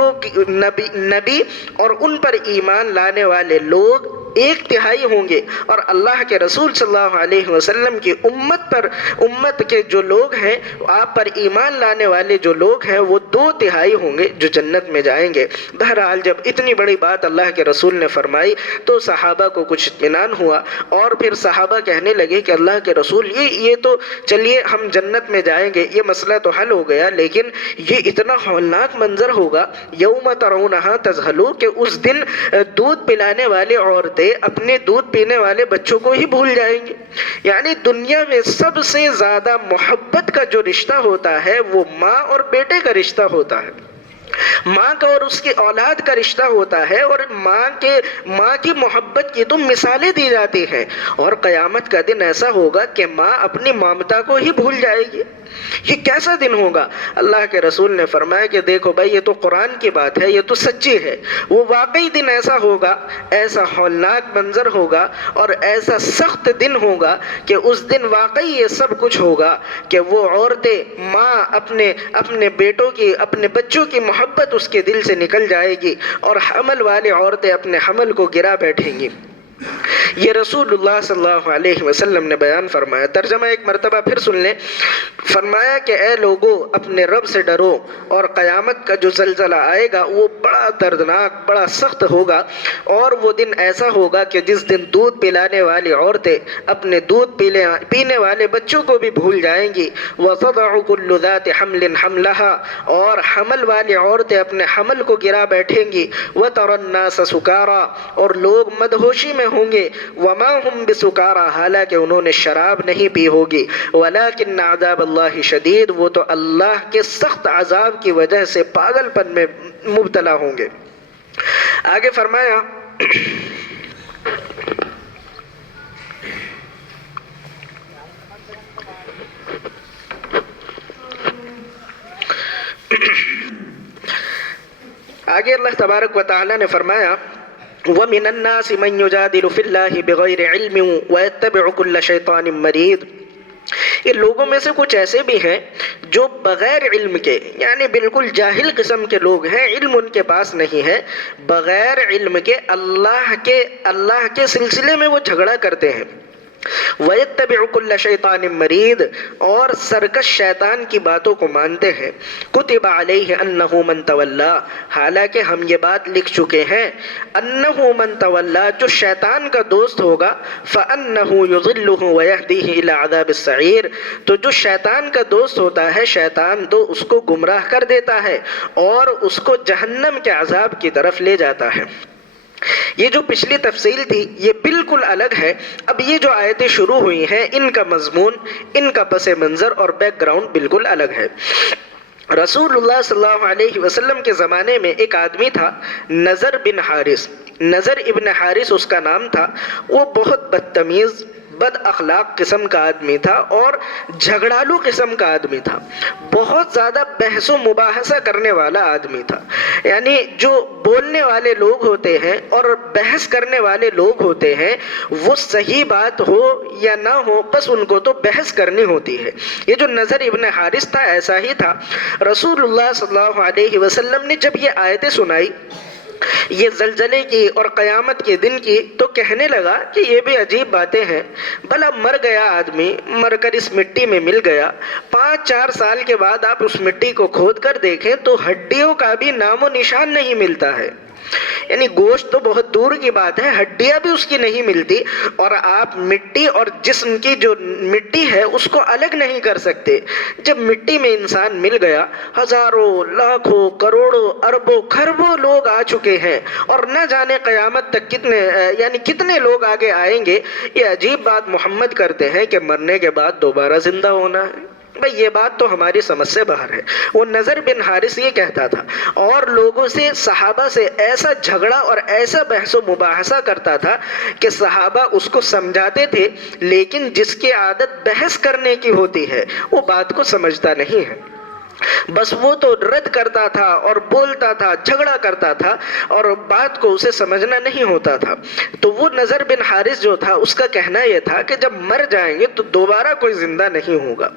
اور ان پر ایمان لانے والے لوگ 1/3 ہوں گے، اور اللہ کے رسول صلی اللہ علیہ وسلم کی امت کے جو لوگ ہیں، آپ پر ایمان لانے والے جو لوگ ہیں وہ 2/3 ہوں گے جو جنت میں جائیں گے. بہرحال جب اتنی بڑی بات اللہ کے رسول نے فرمائی تو صحابہ کو کچھ اطمینان ہوا، اور پھر صحابہ کہنے لگے کہ اللہ کے رسول یہ تو چلیے ہم جنت میں جائیں گے، یہ مسئلہ تو حل ہو گیا، لیکن یہ اتنا ہولناک منظر ہوگا یوم ترونہا تذہلو کہ اس دن دودھ پلانے والی عورتیں اپنے دودھ پینے والے بچوں کو ہی بھول جائیں گے. یعنی دنیا میں سب سے زیادہ محبت کا جو رشتہ ہوتا ہے وہ ماں اور بیٹے کا رشتہ ہوتا ہے، ماں کا اور اس کی اولاد کا رشتہ ہوتا ہے، اور ماں کی محبت کی تو مثالیں دی جاتی ہیں. اور قیامت کا دن ایسا ہوگا کہ ماں اپنی ممتا کو ہی بھول جائے گی. یہ کیسا دن ہوگا؟ اللہ کے رسول نے فرمایا کہ دیکھو بھائی یہ تو قرآن کی بات ہے، یہ تو سچی ہے. وہ واقعی دن ایسا ہوگا، ایسا ہولناک منظر ہوگا اور ایسا سخت دن ہوگا کہ اس دن واقعی یہ سب کچھ ہوگا کہ وہ عورتیں، ماں اپنے بیٹوں کی، اپنے بچوں کی محبت اس کے دل سے نکل جائے گی، اور حمل والی عورتیں اپنے حمل کو گرا بیٹھیں گی. یہ رسول اللہ صلی اللہ علیہ وسلم نے بیان فرمایا. ترجمہ ایک مرتبہ پھر سن لیں. فرمایا کہ اے لوگو اپنے رب سے ڈرو، اور قیامت کا جو زلزلہ آئے گا وہ بڑا دردناک، بڑا سخت ہوگا، اور وہ دن ایسا ہوگا کہ جس دن دودھ پلانے والی عورتیں اپنے دودھ پینے والے بچوں کو بھی بھول جائیں گی. وَتَضَعُ كُلُّ ذَاتِ حَمْلٍ حَمْلَهَا، اور حمل والی عورتیں اپنے حمل کو گرا بیٹھیں گی. وَتَرَى النَّاسَ سُكَارَى، اور لوگ مدہوشی میں ہوں گے. وما ہم بسکارا، حالانکہ انہوں نے شراب نہیں پی ہوگی، ولکن عذاب اللہ شدید، وہ تو اللہ کے سخت عذاب کی وجہ سے پاگل پن میں مبتلا ہوں گے۔ آگے فرمایا آگے اللہ تبارک و تعالی نے فرمایا وَمِنَ النَّاسِ مَن يُجَادِلُ فِي اللَّهِ بِغَيْرِ عِلْمٍ وَيَتَّبِعُ كُلَّ شَيْطَانٍ مَرِيدٍ۔ یہ لوگوں میں سے کچھ ایسے بھی ہیں جو بغیر علم کے، یعنی بالکل جاہل قسم کے لوگ ہیں، علم ان کے پاس نہیں ہے، بغیر علم کے اللہ کے سلسلے میں وہ جھگڑا کرتے ہیں۔ وَيَتَّبِعُ كُلَّ شَيْطَانٍ مَرِيدٍ، اور سرکش شیطان کی باتوں کو مانتے ہیں۔ كُتِبَ عَلَيْهِ أَنَّهُ مَن تَوَلَّىٰ، حالانکہ ہم یہ بات لکھ چکے ہیں، أَنَّهُ مَن تَوَلَّىٰ، جو شیطان کا دوست ہوگا، فَأَنَّهُ يُضِلُّهُ وَيَهْدِيهِ إِلَىٰ عَذَابِ السَّعِيرِ، تو جو شیطان کا دوست ہوتا ہے، شیطان تو اس کو گمراہ کر دیتا ہے اور اس کو جہنم کے عذاب کی طرف لے جاتا ہے۔ یہ جو پچھلی تفصیل تھی یہ بالکل الگ ہے۔ اب یہ جو آیتیں شروع ہوئی ہیں ان کا مضمون، ان کا پس منظر اور بیک گراؤنڈ بالکل الگ ہے۔ رسول اللہ صلی اللہ علیہ وسلم کے زمانے میں ایک آدمی تھا، نضر بن حارث، نضر ابن حارث اس کا نام تھا۔ وہ بہت بدتمیز، بد اخلاق قسم کا آدمی تھا اور جھگڑالو قسم کا آدمی تھا، بہت زیادہ بحث و مباحثہ کرنے والا آدمی تھا۔ یعنی جو بولنے والے لوگ ہوتے ہیں اور بحث کرنے والے لوگ ہوتے ہیں، وہ صحیح بات ہو یا نہ ہو بس ان کو تو بحث کرنی ہوتی ہے۔ یہ جو نضر ابن حارث تھا ایسا ہی تھا۔ رسول اللہ صلی اللہ علیہ وسلم نے جب یہ آیتیں سنائی، یہ زلزلے کی اور قیامت کے دن کی، تو کہنے لگا کہ یہ بھی عجیب باتیں ہیں، بھلا مر گیا آدمی، مر کر اس مٹی میں مل گیا، 5-4 سال کے بعد آپ اس مٹی کو کھود کر دیکھیں تو ہڈیوں کا بھی نام و نشان نہیں ملتا ہے۔ یعنی گوشت تو بہت دور کی بات ہے، ہڈیاں بھی اس کی نہیں ملتی، اور آپ مٹی اور جسم کی جو مٹی ہے اس کو الگ نہیں کر سکتے۔ جب مٹی میں انسان مل گیا، ہزاروں، لاکھوں، کروڑوں، اربوں، کھربوں لوگ آ چکے ہیں اور نہ جانے قیامت تک کتنے لوگ آگے آئیں گے۔ یہ عجیب بات محمد کرتے ہیں کہ مرنے کے بعد دوبارہ زندہ ہونا ہے۔ بھئی یہ بات تو ہماری سمجھ سے باہر ہے۔ وہ نضر بن حارث یہ کہتا تھا اور لوگوں سے، صحابہ سے ایسا جھگڑا اور ایسا بحث و مباحثہ کرتا تھا کہ صحابہ اس کو سمجھاتے تھے، لیکن جس کی عادت بحث کرنے کی ہوتی ہے وہ بات کو سمجھتا نہیں ہے، بس وہ تو رد کرتا تھا اور بولتا تھا، جھگڑا کرتا تھا اور بات کو اسے سمجھنا نہیں ہوتا تھا۔ تو وہ نضر بن حارث جو تھا اس کا کہنا یہ تھا کہ جب مر جائیں گے تو دوبارہ کوئی زندہ نہیں ہوگا۔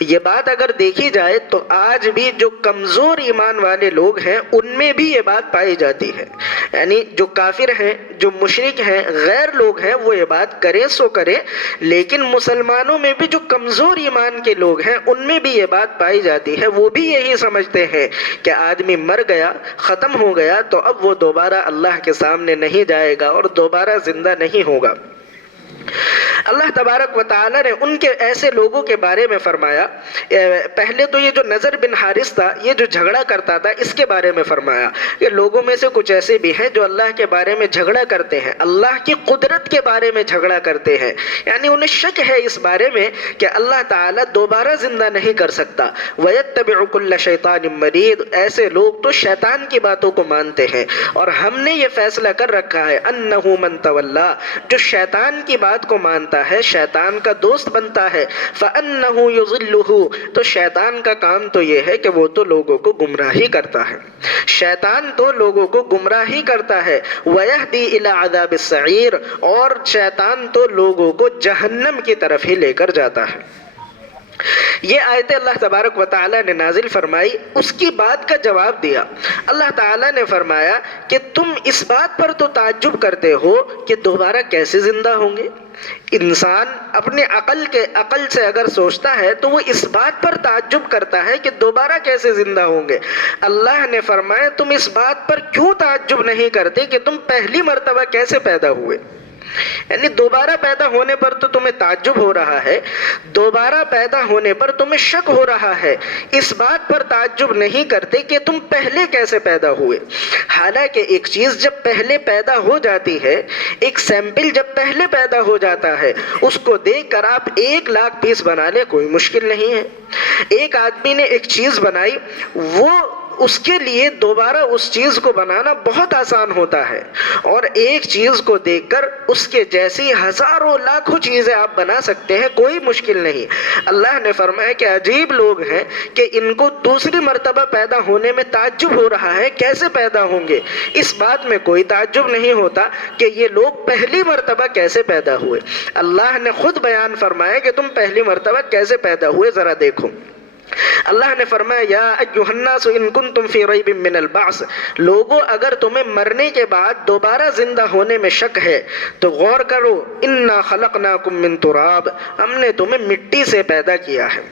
یہ بات اگر دیکھی جائے تو آج بھی جو کمزور ایمان والے لوگ ہیں ان میں بھی یہ بات پائی جاتی ہے، یعنی جو کافر ہیں، جو مشرک ہیں، غیر لوگ ہیں، وہ یہ بات کریں سو کریں، لیکن مسلمانوں میں بھی جو کمزور ایمان کے لوگ ہیں ان میں بھی یہ بات پائی جاتی ہے۔ وہ بھی یہی سمجھتے ہیں کہ آدمی مر گیا، ختم ہو گیا تو اب وہ دوبارہ اللہ کے سامنے نہیں جائے گا اور دوبارہ زندہ نہیں ہوگا۔ اللہ تبارک و تعالی نے ان کے ایسے لوگوں کے بارے میں فرمایا، پہلے تو یہ جو نضر بن حارث تھا، یہ جو جھگڑا کرتا تھا، اس کے بارے میں فرمایا کہ لوگوں میں سے کچھ ایسے بھی ہیں جو اللہ کے بارے میں جھگڑا کرتے ہیں، اللہ کی قدرت کے بارے میں جھگڑا کرتے ہیں، یعنی انہیں شک ہے اس بارے میں کہ اللہ تعالیٰ دوبارہ زندہ نہیں کر سکتا۔ وَيَتَّبِعُ كُلَّ شَيْطَانٍ مَرِيدٍ، ایسے لوگ تو شیطان کی باتوں کو مانتے ہیں، اور ہم نے یہ فیصلہ کر رکھا ہے أَنَّهُ مَن تَوَلَّىٰ، جو شیطان کی بات کو مانتا ہے، شیطان کا دوست بنتا ہے، فَأَنَّهُ يُضِلُّهُ، تو شیطان کا کام تو یہ ہے کہ وہ تو لوگوں کو گمراہی کرتا ہے، شیطان تو لوگوں کو گمراہی کرتا ہے، وَيَهْدِي إِلَىٰ عَذَابِ السَّعِيرِ، اور شیطان تو لوگوں کو جہنم کی طرف ہی لے کر جاتا ہے۔ یہ آیت اللہ تبارک و تعالیٰ نے نازل فرمائی، اس کی بات کا جواب دیا۔ اللہ تعالیٰ نے فرمایا کہ تم اس بات پر تو تعجب کرتے ہو کہ دوبارہ کیسے زندہ ہوں گے۔ انسان اپنے عقل سے اگر سوچتا ہے تو وہ اس بات پر تعجب کرتا ہے کہ دوبارہ کیسے زندہ ہوں گے۔ اللہ نے فرمایا تم اس بات پر کیوں تعجب نہیں کرتے کہ تم پہلی مرتبہ کیسے پیدا ہوئے۔ یعنی دوبارہ پیدا ہونے پر تو تمہیں تعجب ہو رہا ہے، دوبارہ پیدا ہونے پر تمہیں شک ہو رہا ہے، اس بات پر تعجب نہیں کرتے کہ تم پہلے کیسے پیدا ہوئے۔ حالانکہ ایک چیز جب پہلے پیدا ہو جاتی ہے، ایک سیمپل جب پہلے پیدا ہو جاتا ہے، اس کو دیکھ کر آپ 1,00,000 پیس بنا لیں، کوئی مشکل نہیں ہے۔ ایک آدمی نے ایک چیز بنائی، وہ اس کے لیے دوبارہ اس چیز کو بنانا بہت آسان ہوتا ہے، اور ایک چیز کو دیکھ کر اس کے جیسی ہزاروں لاکھوں چیزیں آپ بنا سکتے ہیں، کوئی مشکل نہیں۔ اللہ نے فرمایا کہ عجیب لوگ ہیں کہ ان کو دوسری مرتبہ پیدا ہونے میں تعجب ہو رہا ہے، کیسے پیدا ہوں گے؟ اس بات میں کوئی تعجب نہیں ہوتا کہ یہ لوگ پہلی مرتبہ کیسے پیدا ہوئے۔ اللہ نے خود بیان فرمایا کہ تم پہلی مرتبہ کیسے پیدا ہوئے، ذرا دیکھو۔ اللہ نے فرمایا یا ایھا الناس ان کنتم فی ریب من البعث، لوگو اگر تمہیں مرنے کے بعد دوبارہ زندہ ہونے میں شک ہے تو غور کرو، انا خلقناکم من تراب، ہم نے تمہیں مٹی سے پیدا کیا ہے۔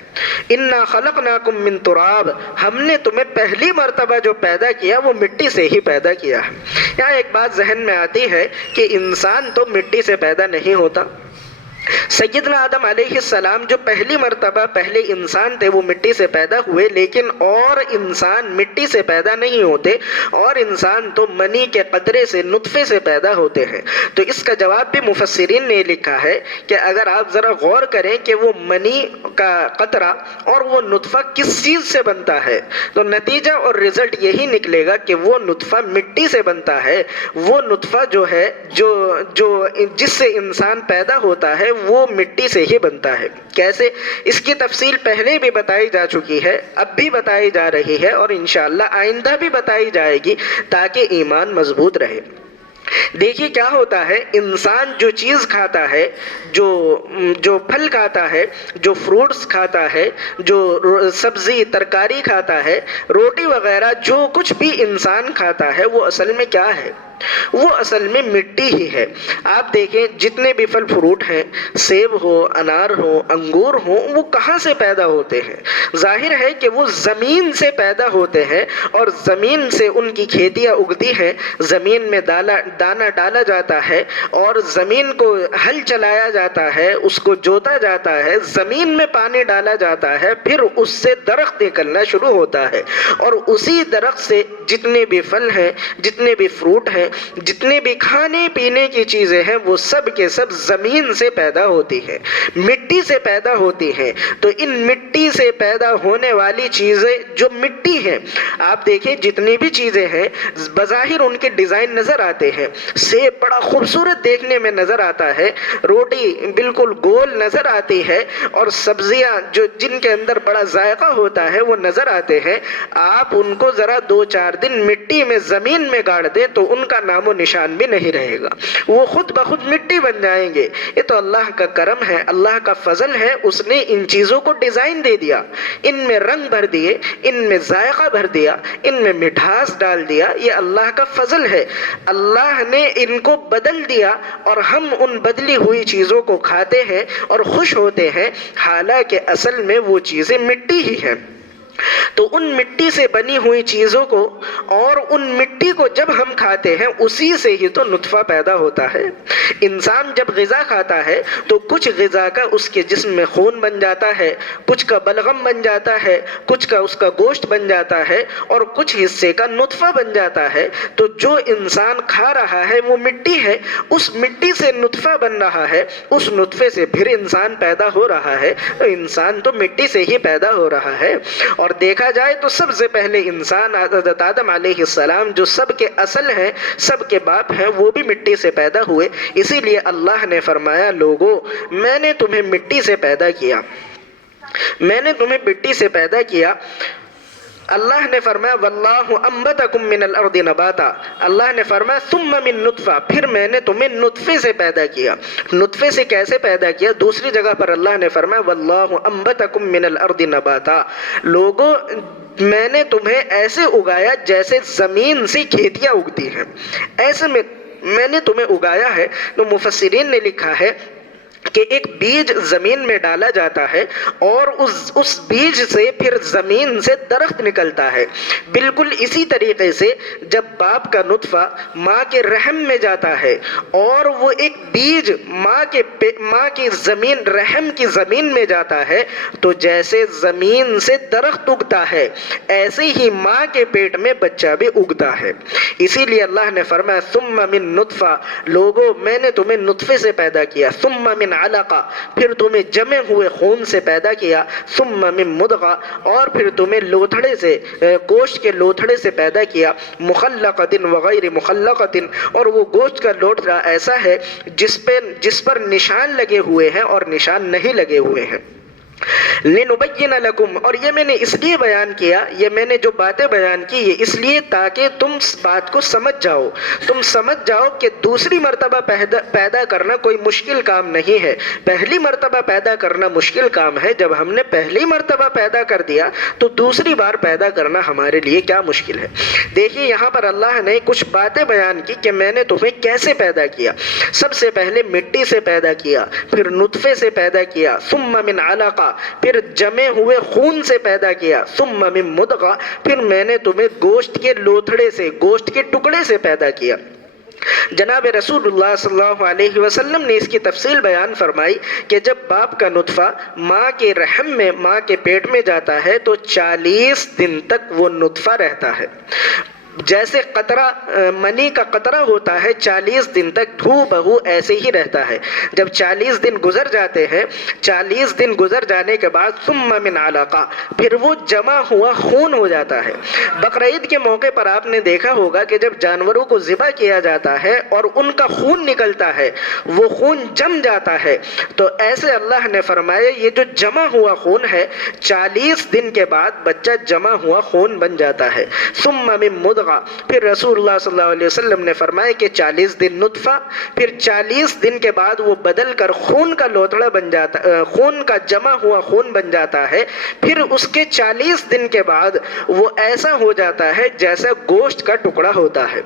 انا خلقناکم من تراب، ہم نے تمہیں پہلی مرتبہ جو پیدا کیا وہ مٹی سے ہی پیدا کیا ہے۔ یہاں ایک بات ذہن میں آتی ہے کہ انسان تو مٹی سے پیدا نہیں ہوتا۔ سیدنا آدم علیہ السلام جو پہلی مرتبہ پہلے انسان تھے وہ مٹی سے پیدا ہوئے، لیکن اور انسان مٹی سے پیدا نہیں ہوتے، اور انسان تو منی کے قطرے سے، نطفے سے پیدا ہوتے ہیں۔ تو اس کا جواب بھی مفسرین نے لکھا ہے کہ اگر آپ ذرا غور کریں کہ وہ منی کا قطرہ اور وہ نطفہ کس چیز سے بنتا ہے، تو نتیجہ اور رزلٹ یہی نکلے گا کہ وہ نطفہ مٹی سے بنتا ہے۔ وہ نطفہ جو ہے جو جس سے انسان پیدا ہوتا ہے وہ مٹی سے ہی بنتا ہے۔ کیسے؟ اس کی تفصیل پہلے بھی بتائی جا چکی ہے، اب بھی بتائی جا رہی ہے، اور انشاءاللہ آئندہ بھی بتائی جائے گی تاکہ ایمان مضبوط رہے۔ دیکھیے کیا ہوتا ہے، انسان جو چیز کھاتا ہے، جو پھل کھاتا ہے، جو فروٹس کھاتا ہے، جو سبزی ترکاری کھاتا ہے، روٹی وغیرہ جو کچھ بھی انسان کھاتا ہے وہ اصل میں کیا ہے؟ وہ اصل میں مٹی ہی ہے۔ آپ دیکھیں جتنے بھی پھل فروٹ ہیں، سیب ہو، انار ہو، انگور ہو، وہ کہاں سے پیدا ہوتے ہیں؟ ظاہر ہے کہ وہ زمین سے پیدا ہوتے ہیں، اور زمین سے ان کی کھیتیاں اگتی ہیں، زمین میں دانہ ڈالا جاتا ہے، اور زمین کو ہل چلایا جاتا ہے، اس کو جوتا جاتا ہے، زمین میں پانی ڈالا جاتا ہے، پھر اس سے درخت نکلنا شروع ہوتا ہے، اور اسی درخت سے جتنے بھی پھل ہیں، جتنے بھی فروٹ ہیں، جتنے بھی کھانے پینے کی چیزیں ہیں، وہ سب کے سب زمین سے پیدا ہوتی ہیں، مٹی سے پیدا ہوتی ہیں۔ تو ان مٹی سے پیدا ہونے والی چیزیں جو مٹی ہیں، آپ دیکھیں جتنی بھی چیزیں ہیں بظاہر ان کے ڈیزائن نظر آتے ہیں، سیب بڑا خوبصورت دیکھنے میں نظر آتا ہے، روٹی بالکل گول نظر آتی ہے، اور سبزیاں جن کے اندر بڑا ذائقہ ہوتا ہے وہ نظر آتے ہیں۔ آپ ان کو ذرا 2-4 دن مٹی میں، زمین میں گاڑ دیں تو ان کا نام و نشان بھی نہیں رہے گا، وہ خود بخود مٹی بن جائیں گے۔ یہ تو اللہ کا کرم ہے، اللہ کا فضل ہے، اس نے ان چیزوں کو ڈیزائن دے دیا، ان میں رنگ بھر دیے، ان میں ذائقہ بھر دیا، ان میں مٹھاس ڈال دیا۔ یہ اللہ کا فضل ہے، اللہ نے ان کو بدل دیا، اور ہم ان بدلی ہوئی چیزوں کو کھاتے ہیں اور خوش ہوتے ہیں، حالانکہ اصل میں وہ چیزیں مٹی ہی ہیں۔ تو ان مٹی سے بنی ہوئی چیزوں کو، اور ان مٹی کو جب ہم کھاتے ہیں اسی سے ہی تو نطفہ پیدا ہوتا ہے۔ انسان جب غذا کھاتا ہے تو کچھ غذا کا اس کے جسم میں خون بن جاتا ہے، کچھ کا بلغم بن جاتا ہے، کچھ کا اس کا گوشت بن جاتا ہے، اور کچھ حصے کا نطفہ بن جاتا ہے۔ تو جو انسان کھا رہا ہے وہ مٹی ہے، اس مٹی سے نطفہ بن رہا ہے، اس نطفے سے پھر انسان پیدا ہو رہا ہے۔ تو انسان تو مٹی سے ہی پیدا ہو رہا ہے۔ اور دیکھا جائے تو سب سے پہلے انسان حضرت آدم علیہ السلام جو سب کے اصل ہیں، سب کے باپ ہیں، وہ بھی مٹی سے پیدا ہوئے۔ اسی لیے اللہ نے فرمایا لوگو میں نے تمہیں مٹی سے پیدا کیا، میں نے تمہیں مٹی سے پیدا کیا۔ اللہ نے فرمایا واللہ انبتکم من الارض نباتا، اللہ نے فرمایا ثم من نطفہ، پھر میں نے تمہیں نطفے سے پیدا کیا۔ نطفے سے کیسے پیدا کیا؟ دوسری جگہ پر اللہ نے فرمایا واللہ انبتکم من الارض نباتا، لوگوں میں نے تمہیں ایسے اگایا جیسے زمین سے کھیتیاں اگتی ہیں، ایسے میں نے تمہیں اگایا ہے۔ تو مفسرین نے لکھا ہے کہ ایک بیج زمین میں ڈالا جاتا ہے اور اس بیج سے پھر زمین سے درخت نکلتا ہے، بالکل اسی طریقے سے جب باپ کا نطفہ ماں کے رحم میں جاتا ہے اور وہ ایک بیج ماں کی زمین، رحم کی زمین میں جاتا ہے، تو جیسے زمین سے درخت اگتا ہے ایسے ہی ماں کے پیٹ میں بچہ بھی اگتا ہے۔ اسی لیے اللہ نے فرمایا ثم من نطفہ، لوگوں میں نے تمہیں نطفے سے پیدا کیا، ثم من علقہ، پھر تمہیں جمے ہوئے خون سے پیدا کیا، ثم من مضغہ، اور پھر تمہیں لوتھڑے سے، گوشت کے لوتھڑے سے پیدا کیا، مخلقۃ وغیر مخلقۃ، اور وہ گوشت کا لوتھڑا ایسا ہے جس پر نشان لگے ہوئے ہیں اور نشان نہیں لگے ہوئے ہیں۔ لِنُبَيِّنَ لَكُمْ، اور یہ میں نے اس لیے بیان کیا، یہ میں نے جو باتیں بیان کی یہ اس لیے تاکہ تم اس بات کو سمجھ جاؤ، تم سمجھ جاؤ کہ دوسری مرتبہ پیدا کرنا کوئی مشکل کام نہیں ہے۔ پہلی مرتبہ پیدا کرنا مشکل کام ہے، جب ہم نے پہلی مرتبہ پیدا کر دیا تو دوسری بار پیدا کرنا ہمارے لیے کیا مشکل ہے۔ دیکھیے یہاں پر اللہ نے کچھ باتیں بیان کی کہ میں نے تمہیں کیسے پیدا کیا۔ سب سے پہلے مٹی سے پیدا کیا، پھر نطفے سے پیدا کیا، ثم من علقہ، پھر جمے ہوئے خون سے پیدا کیا، ثم من مضغہ، پھر میں نے تمہیں گوشت کے لوتھڑے سے، گوشت کے ٹکڑے سے پیدا کیا۔ جناب رسول اللہ صلی اللہ علیہ وسلم نے اس کی تفصیل بیان فرمائی کہ جب باپ کا نطفہ ماں کے رحم میں، ماں کے پیٹ میں جاتا ہے تو 40 دن تک وہ نطفہ رہتا ہے۔ جیسے قطرہ، منی کا قطرہ ہوتا ہے 40 دن تک دھو بہو ایسے ہی رہتا ہے۔ جب 40 دن گزر جاتے ہیں، 40 دن گزر جانے کے بعد ثم من علقہ، پھر وہ جمع ہوا خون ہو جاتا ہے۔ بقرعید کے موقع پر آپ نے دیکھا ہوگا کہ جب جانوروں کو ذبح کیا جاتا ہے اور ان کا خون نکلتا ہے، وہ خون جم جاتا ہے، تو ایسے اللہ نے فرمایا یہ جو جمع ہوا خون ہے 40 دن کے بعد بچہ جمع ہوا خون بن جاتا ہے۔ ثم من مضغہ، پھر رسول اللہ صلی اللہ علیہ وسلم نے فرمایا کہ 40 دن نطفہ، پھر 40 دن کے بعد وہ بدل کر خون کا لوتھڑا بن جاتا، خون کا جمع ہوا خون بن جاتا ہے، پھر اس کے 40 دن کے بعد وہ ایسا ہو جاتا ہے جیسا گوشت کا ٹکڑا ہوتا ہے،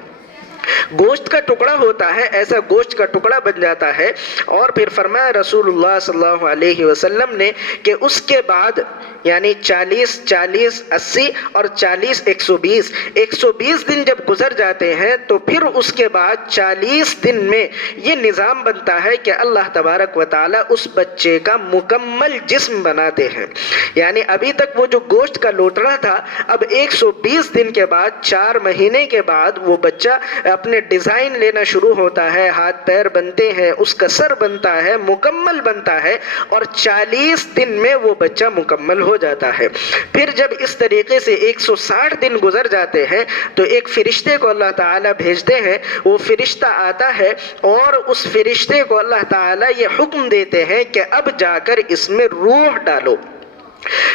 گوشت کا ٹکڑا ہوتا ہے، ایسا گوشت کا ٹکڑا بن جاتا ہے۔ اور پھر فرمایا رسول اللہ صلی اللہ علیہ وسلم نے کہ اس کے بعد یعنی 40 40 80 اور 40 120 120 دن جب گزر جاتے ہیں تو پھر اس کے بعد 40 دن میں یہ نظام بنتا ہے کہ اللہ تبارک و تعالیٰ اس بچے کا مکمل جسم بناتے ہیں۔ یعنی ابھی تک وہ جو گوشت کا لوتھڑا تھا، اب 120 دن کے بعد، 4 مہینے کے بعد وہ بچہ اپنے ڈیزائن لینا شروع ہوتا ہے، ہاتھ پیر بنتے ہیں، اس کا سر بنتا ہے، مکمل بنتا ہے، اور 40 دن میں وہ بچہ مکمل ہو جاتا ہے۔ پھر جب اس طریقے سے 160 دن گزر جاتے ہیں تو ایک فرشتے کو اللہ تعالیٰ بھیجتے ہیں، وہ فرشتہ آتا ہے اور اس فرشتے کو اللہ تعالیٰ یہ حکم دیتے ہیں کہ اب جا کر اس میں روح ڈالو۔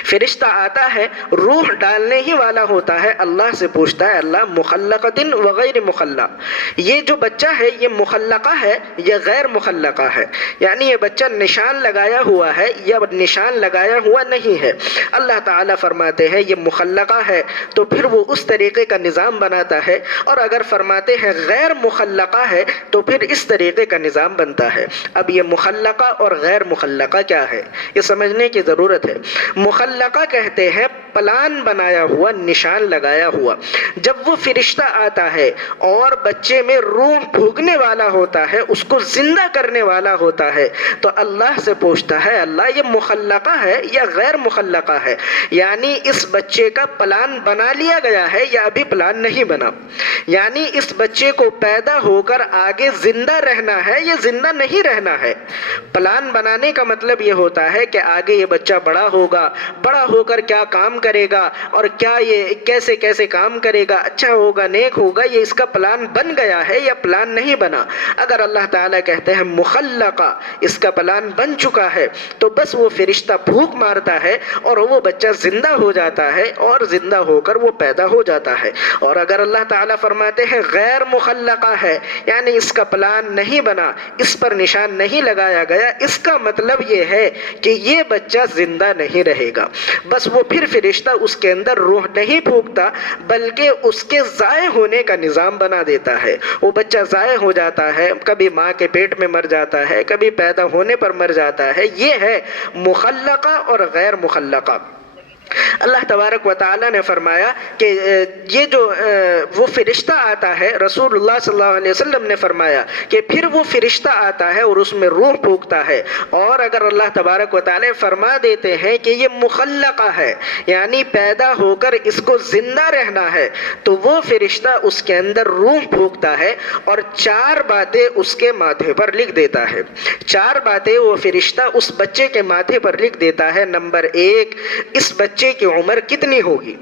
فرشتہ آتا ہے، روح ڈالنے ہی والا ہوتا ہے، اللہ سے پوچھتا ہے اللہ مخلقۃ وغیر مخلق، یہ جو بچہ ہے یہ مخلقہ ہے یا غیر مخلقہ ہے، یعنی یہ بچہ نشان لگایا ہوا ہے یا نشان لگایا ہوا نہیں ہے۔ اللہ تعالیٰ فرماتے ہیں یہ مخلقہ ہے تو پھر وہ اس طریقے کا نظام بناتا ہے، اور اگر فرماتے ہیں غیر مخلقہ ہے تو پھر اس طریقے کا نظام بنتا ہے۔ اب یہ مخلقہ اور غیر مخلقہ کیا ہے یہ سمجھنے کی ضرورت ہے۔ مخلقہ کہتے ہیں پلان بنایا ہوا، نشان لگایا ہوا۔ جب وہ فرشتہ آتا ہے اور بچے میں روح پھونکنے والا ہوتا ہے، اس کو زندہ کرنے والا ہوتا ہے، تو اللہ سے پوچھتا ہے اللہ یہ مخلقہ ہے یا غیر مخلقہ ہے، یعنی اس بچے کا پلان بنا لیا گیا ہے یا ابھی پلان نہیں بنا، یعنی اس بچے کو پیدا ہو کر آگے زندہ رہنا ہے یا زندہ نہیں رہنا ہے۔ پلان بنانے کا مطلب یہ ہوتا ہے کہ آگے یہ بچہ بڑا ہوگا، بڑا ہو کر کیا کام کرے گا اور کیا یہ کیسے کیسے کام کرے گا، اچھا ہوگا نیک ہوگا، یہ اس کا پلان بن گیا ہے یا پلان نہیں بنا۔ اگر اللہ تعالیٰ کہتے ہیں مخلقہ، اس کا پلان بن چکا ہے، تو بس وہ فرشتہ پھونک مارتا ہے اور وہ بچہ زندہ ہو جاتا ہے اور زندہ ہو کر وہ پیدا ہو جاتا ہے۔ اور اگر اللہ تعالیٰ فرماتے ہیں غیر مخلقہ ہے، یعنی اس کا پلان نہیں بنا، اس پر نشان نہیں لگایا گیا، اس کا مطلب یہ ہے کہ یہ بچہ زندہ نہیں رہے گا، بس وہ پھر فرشتہ فرشتہ اس کے اندر روح نہیں پھونکتا بلکہ اس کے ضائع ہونے کا نظام بنا دیتا ہے. وہ بچہ ضائع ہو جاتا ہے، کبھی ماں کے پیٹ میں مر جاتا ہے، کبھی پیدا ہونے پر مر جاتا ہے. یہ ہے مخلقہ اور غیر مخلقہ. اللہ تبارک و تعالیٰ نے فرمایا کہ یہ جو وہ فرشتہ آتا ہے، رسول اللہ صلی اللہ علیہ وسلم نے فرمایا کہ پھر وہ فرشتہ آتا ہے اور اس میں روح پھونکتا ہے. اور اگر اللہ تبارک و تعالیٰ فرما دیتے ہیں کہ یہ مخلقہ ہے، یعنی پیدا ہو کر اس کو زندہ رہنا ہے، تو وہ فرشتہ اس کے اندر روح پھونکتا ہے اور 4 باتیں اس کے ماتھے پر لکھ دیتا ہے. 4 باتیں وہ فرشتہ اس بچے کے ماتھے پر لکھ دیتا ہے. نمبر 1، اس بچے کی عمر کتنی ہوگی،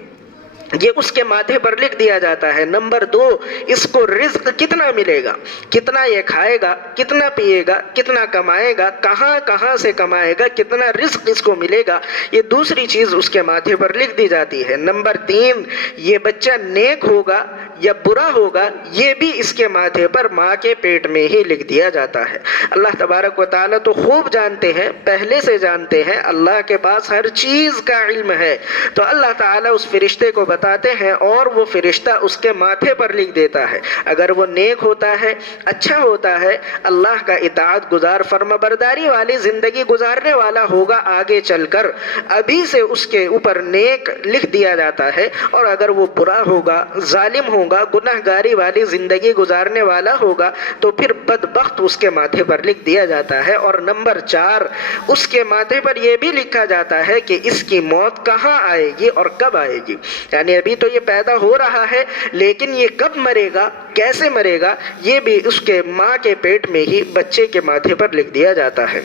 یہ اس کے ماتھے پر لکھ دیا جاتا ہے. نمبر 2، اس کو رزق کتنا ملے گا، کتنا یہ کھائے گا، کتنا پیے گا، کتنا کمائے گا، کہاں کہاں سے کمائے گا، کتنا رزق اس کو ملے گا، یہ دوسری چیز اس کے ماتھے پر لکھ دی جاتی ہے. نمبر 3، یہ بچہ نیک ہوگا یا برا ہوگا، یہ بھی اس کے ماتھے پر ماں کے پیٹ میں ہی لکھ دیا جاتا ہے. اللہ تبارک و تعالیٰ تو خوب جانتے ہیں، پہلے سے جانتے ہیں، اللہ کے پاس ہر چیز کا علم ہے. تو اللہ تعالیٰ اس فرشتے کو بتاتے ہیں اور وہ فرشتہ اس کے ماتھے پر لکھ دیتا ہے. اگر وہ نیک ہوتا ہے، اچھا ہوتا ہے، اللہ کا اطاعت گزار، فرما برداری والی زندگی گزارنے والا ہوگا آگے چل کر، ابھی سے اس کے اوپر نیک لکھ دیا جاتا ہے. اور اگر وہ برا ہوگا، ظالم ہوگا، گناہ گاری والی زندگی گزارنے والا ہوگا، تو پھر بدبخت اس کے ماتھے پر لکھ دیا جاتا ہے. اور نمبر 4، اس کے ماتھے پر یہ بھی لکھا جاتا ہے کہ اس کی موت کہاں آئے گی اور کب آئے گی. یعنی ابھی تو یہ پیدا ہو رہا ہے، لیکن یہ کب مرے گا، کیسے مرے گا، یہ بھی اس کے ماں کے پیٹ میں ہی بچے کے ماتھے پر لکھ دیا جاتا ہے.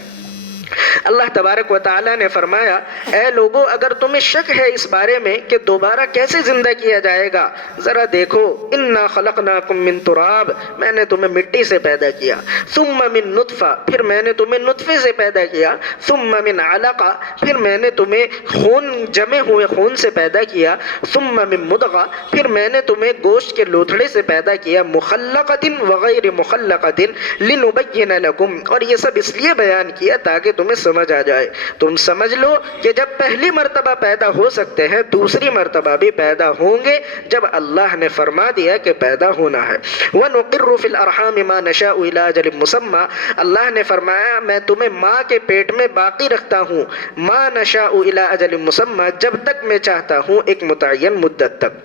اللہ تبارک و تعالیٰ نے فرمایا، اے لوگو، اگر تمہیں شک ہے اس بارے میں کہ دوبارہ کیسے زندہ کیا جائے گا، ذرا دیکھو، انا خلقناکم من تراب، میں نے تمہیں مٹی سے پیدا کیا، ثم من نطفہ، پھر میں نے تمہیں نطفے سے پیدا کیا، ثم من علقہ، پھر میں نے تمہیں خون، جمے ہوئے خون سے پیدا کیا، ثم من مضغہ، پھر میں نے تمہیں گوشت کے لوتھڑے سے پیدا کیا، مخلقۃ وغیر مخلقۃ لنبین لکم، اور یہ سب اس لیے بیان کیا تاکہ تمہیں سمجھ آ جائے. تم سمجھ لو کہ جب پہلی مرتبہ پیدا ہو سکتے ہیں، دوسری مرتبہ بھی پیدا ہوں گے جب اللہ نے فرما دیا کہ پیدا ہونا ہے. وَنُقِرُّ فِي الْأَرْحَامِ مَا نَشَاءُ إِلَىٰ أَجَلٍ مُّسَمًّى، اللہ نے فرمایا میں تمہیں ماں کے پیٹ میں باقی رکھتا ہوں، مَا نَشَاءُ إِلَىٰ أَجَلٍ مُّسَمًّى، جب تک میں چاہتا ہوں ایک متعین مدت تک.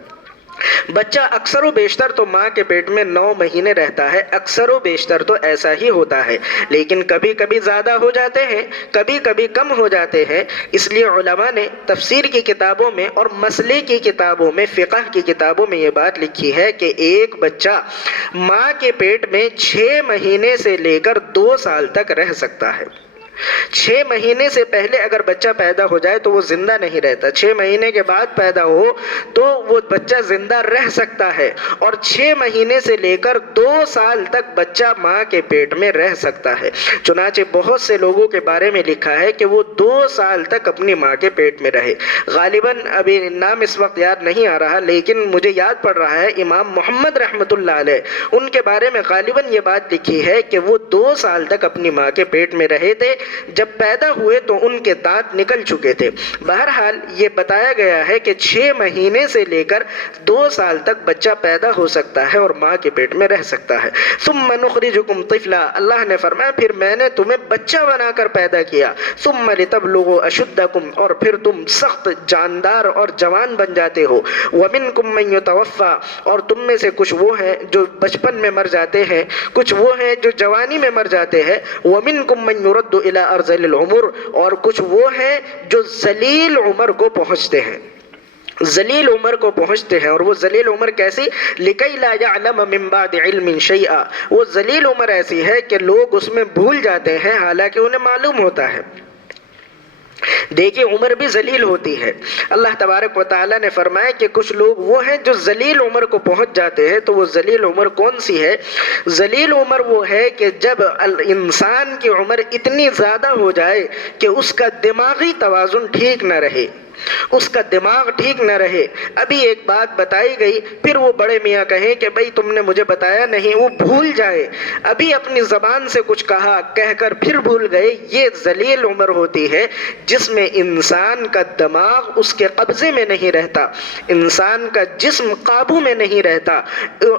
بچہ اکثر و بیشتر تو ماں کے پیٹ میں 9 مہینے رہتا ہے، اکثر و بیشتر تو ایسا ہی ہوتا ہے، لیکن کبھی کبھی زیادہ ہو جاتے ہیں، کبھی کبھی کم ہو جاتے ہیں. اس لیے علماء نے تفسیر کی کتابوں میں اور مسئلے کی کتابوں میں، فقہ کی کتابوں میں یہ بات لکھی ہے کہ ایک بچہ ماں کے پیٹ میں 6 مہینے سے لے کر 2 سال تک رہ سکتا ہے. 6 مہینے سے پہلے اگر بچہ پیدا ہو جائے تو وہ زندہ نہیں رہتا، 6 مہینے کے بعد پیدا ہو تو وہ بچہ زندہ رہ سکتا ہے، اور 6 مہینے سے لے کر 2 سال تک بچہ ماں کے پیٹ میں رہ سکتا ہے. چنانچہ بہت سے لوگوں کے بارے میں لکھا ہے کہ وہ 2 سال تک اپنی ماں کے پیٹ میں رہے. غالباً ابھی نام اس وقت یاد نہیں آ رہا، لیکن مجھے یاد پڑ رہا ہے امام محمد رحمۃ اللہ علیہ، ان کے بارے میں غالباً یہ بات لکھی ہے کہ وہ 2 سال تک اپنی ماں کے پیٹ میں رہے تھے. جب پیدا ہوئے تو ان کے دانت نکل چکے تھے. بہرحال یہ بتایا گیا ہے کہ 6 مہینے سے لے کر 2 سال تک بچہ پیدا ہو سکتا ہے اور ماں کے پیٹ میں رہ سکتا ہے. ثم نخرجکم طفلا، اللہ نے فرمایا پھر میں نے تمہیں بچہ بنا کر پیدا کیا. ثم لتبلغوا اشدکم، اور پھر تم سخت جاندار اور جوان بن جاتے ہو. ومنکم من یتوفی، اور تم میں سے کچھ وہ ہیں جو بچپن میں مر جاتے ہیں، کچھ وہ ہیں جو جوانی میں مر جاتے ہیں. ومنکم من یرد الی ارذل العمر، اور کچھ وہ ہیں جو ذلیل عمر کو پہنچتے ہیں، ذلیل عمر کو پہنچتے ہیں. اور وہ ذلیل عمر کیسی؟ لِكَيْ لَا يَعْلَمَ مِن بَعْدِ عِلْمٍ شَيْئًا، وہ ذلیل عمر ایسی ہے کہ لوگ اس میں بھول جاتے ہیں حالانکہ انہیں معلوم ہوتا ہے. دیکھیں عمر بھی ذلیل ہوتی ہے. اللہ تبارک و تعالیٰ نے فرمایا کہ کچھ لوگ وہ ہیں جو ذلیل عمر کو پہنچ جاتے ہیں. تو وہ ذلیل عمر کون سی ہے؟ ذلیل عمر وہ ہے کہ جب انسان کی عمر اتنی زیادہ ہو جائے کہ اس کا دماغی توازن ٹھیک نہ رہے، اس کا دماغ ٹھیک نہ رہے، ابھی ایک بات بتائی گئی پھر وہ بڑے میاں کہیں کہ بھئی تم نے مجھے بتایا نہیں، وہ بھول جائے، ابھی اپنی زبان سے کچھ کہا کہہ کر پھر بھول گئے، یہ ذلیل عمر ہوتی ہے جس میں انسان کا دماغ اس کے قبضے میں نہیں رہتا، انسان کا جسم قابو میں نہیں رہتا،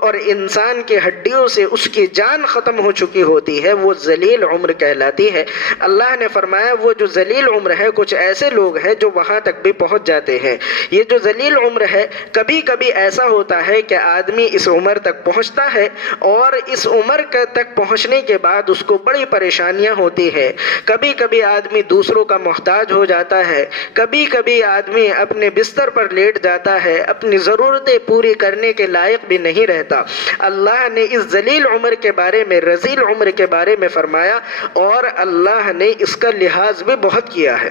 اور انسان کے ہڈیوں سے اس کی جان ختم ہو چکی ہوتی ہے، وہ ذلیل عمر کہلاتی ہے۔ اللہ نے فرمایا وہ جو ذلیل عمر ہے، کچھ ایسے لوگ ہیں جو وہاں تک بھی پہنچ جاتے ہیں۔ یہ جو ذلیل عمر ہے، کبھی کبھی ایسا ہوتا ہے کہ آدمی اس عمر تک پہنچتا ہے اور اس عمر تک پہنچنے کے بعد اس کو بڑی پریشانیاں ہوتی ہیں، کبھی کبھی آدمی دوسروں کا محتاج ہو جاتا ہے، کبھی کبھی آدمی اپنے بستر پر لیٹ جاتا ہے، اپنی ضرورتیں پوری کرنے کے لائق بھی نہیں رہتا۔ اللہ نے اس ذلیل عمر کے بارے میں، رذیل عمر کے بارے میں فرمایا، اور اللہ نے اس کا لحاظ بھی بہت کیا ہے،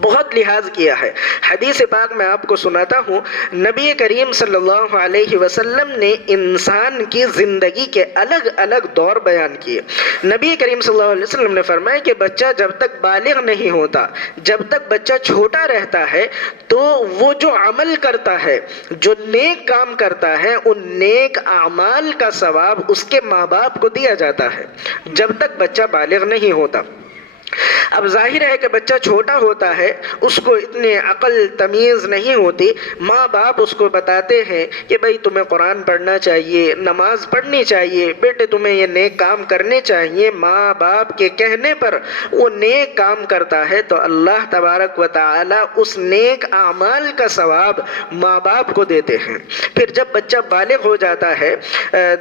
بہت لحاظ کیا ہے۔ حدیث پاک میں آپ کو سناتا ہوں، نبی کریم صلی اللہ علیہ وسلم نے انسان کی زندگی کے الگ الگ دور بیان کیے۔ نبی کریم صلی اللہ علیہ وسلم نے فرمایا کہ بچہ جب تک بالغ نہیں ہوتا، جب تک بچہ چھوٹا رہتا ہے، تو وہ جو عمل کرتا ہے، جو نیک کام کرتا ہے، ان نیک اعمال کا ثواب اس کے ماں باپ کو دیا جاتا ہے، جب تک بچہ بالغ نہیں ہوتا۔ اب ظاہر ہے کہ بچہ چھوٹا ہوتا ہے، اس کو اتنے عقل تمیز نہیں ہوتی، ماں باپ اس کو بتاتے ہیں کہ بھئی تمہیں قرآن پڑھنا چاہیے، نماز پڑھنی چاہیے، بیٹے تمہیں یہ نیک کام کرنے چاہیے۔ ماں باپ کے کہنے پر وہ نیک کام کرتا ہے تو اللہ تبارک و تعالی اس نیک اعمال کا ثواب ماں باپ کو دیتے ہیں۔ پھر جب بچہ بالغ ہو جاتا ہے،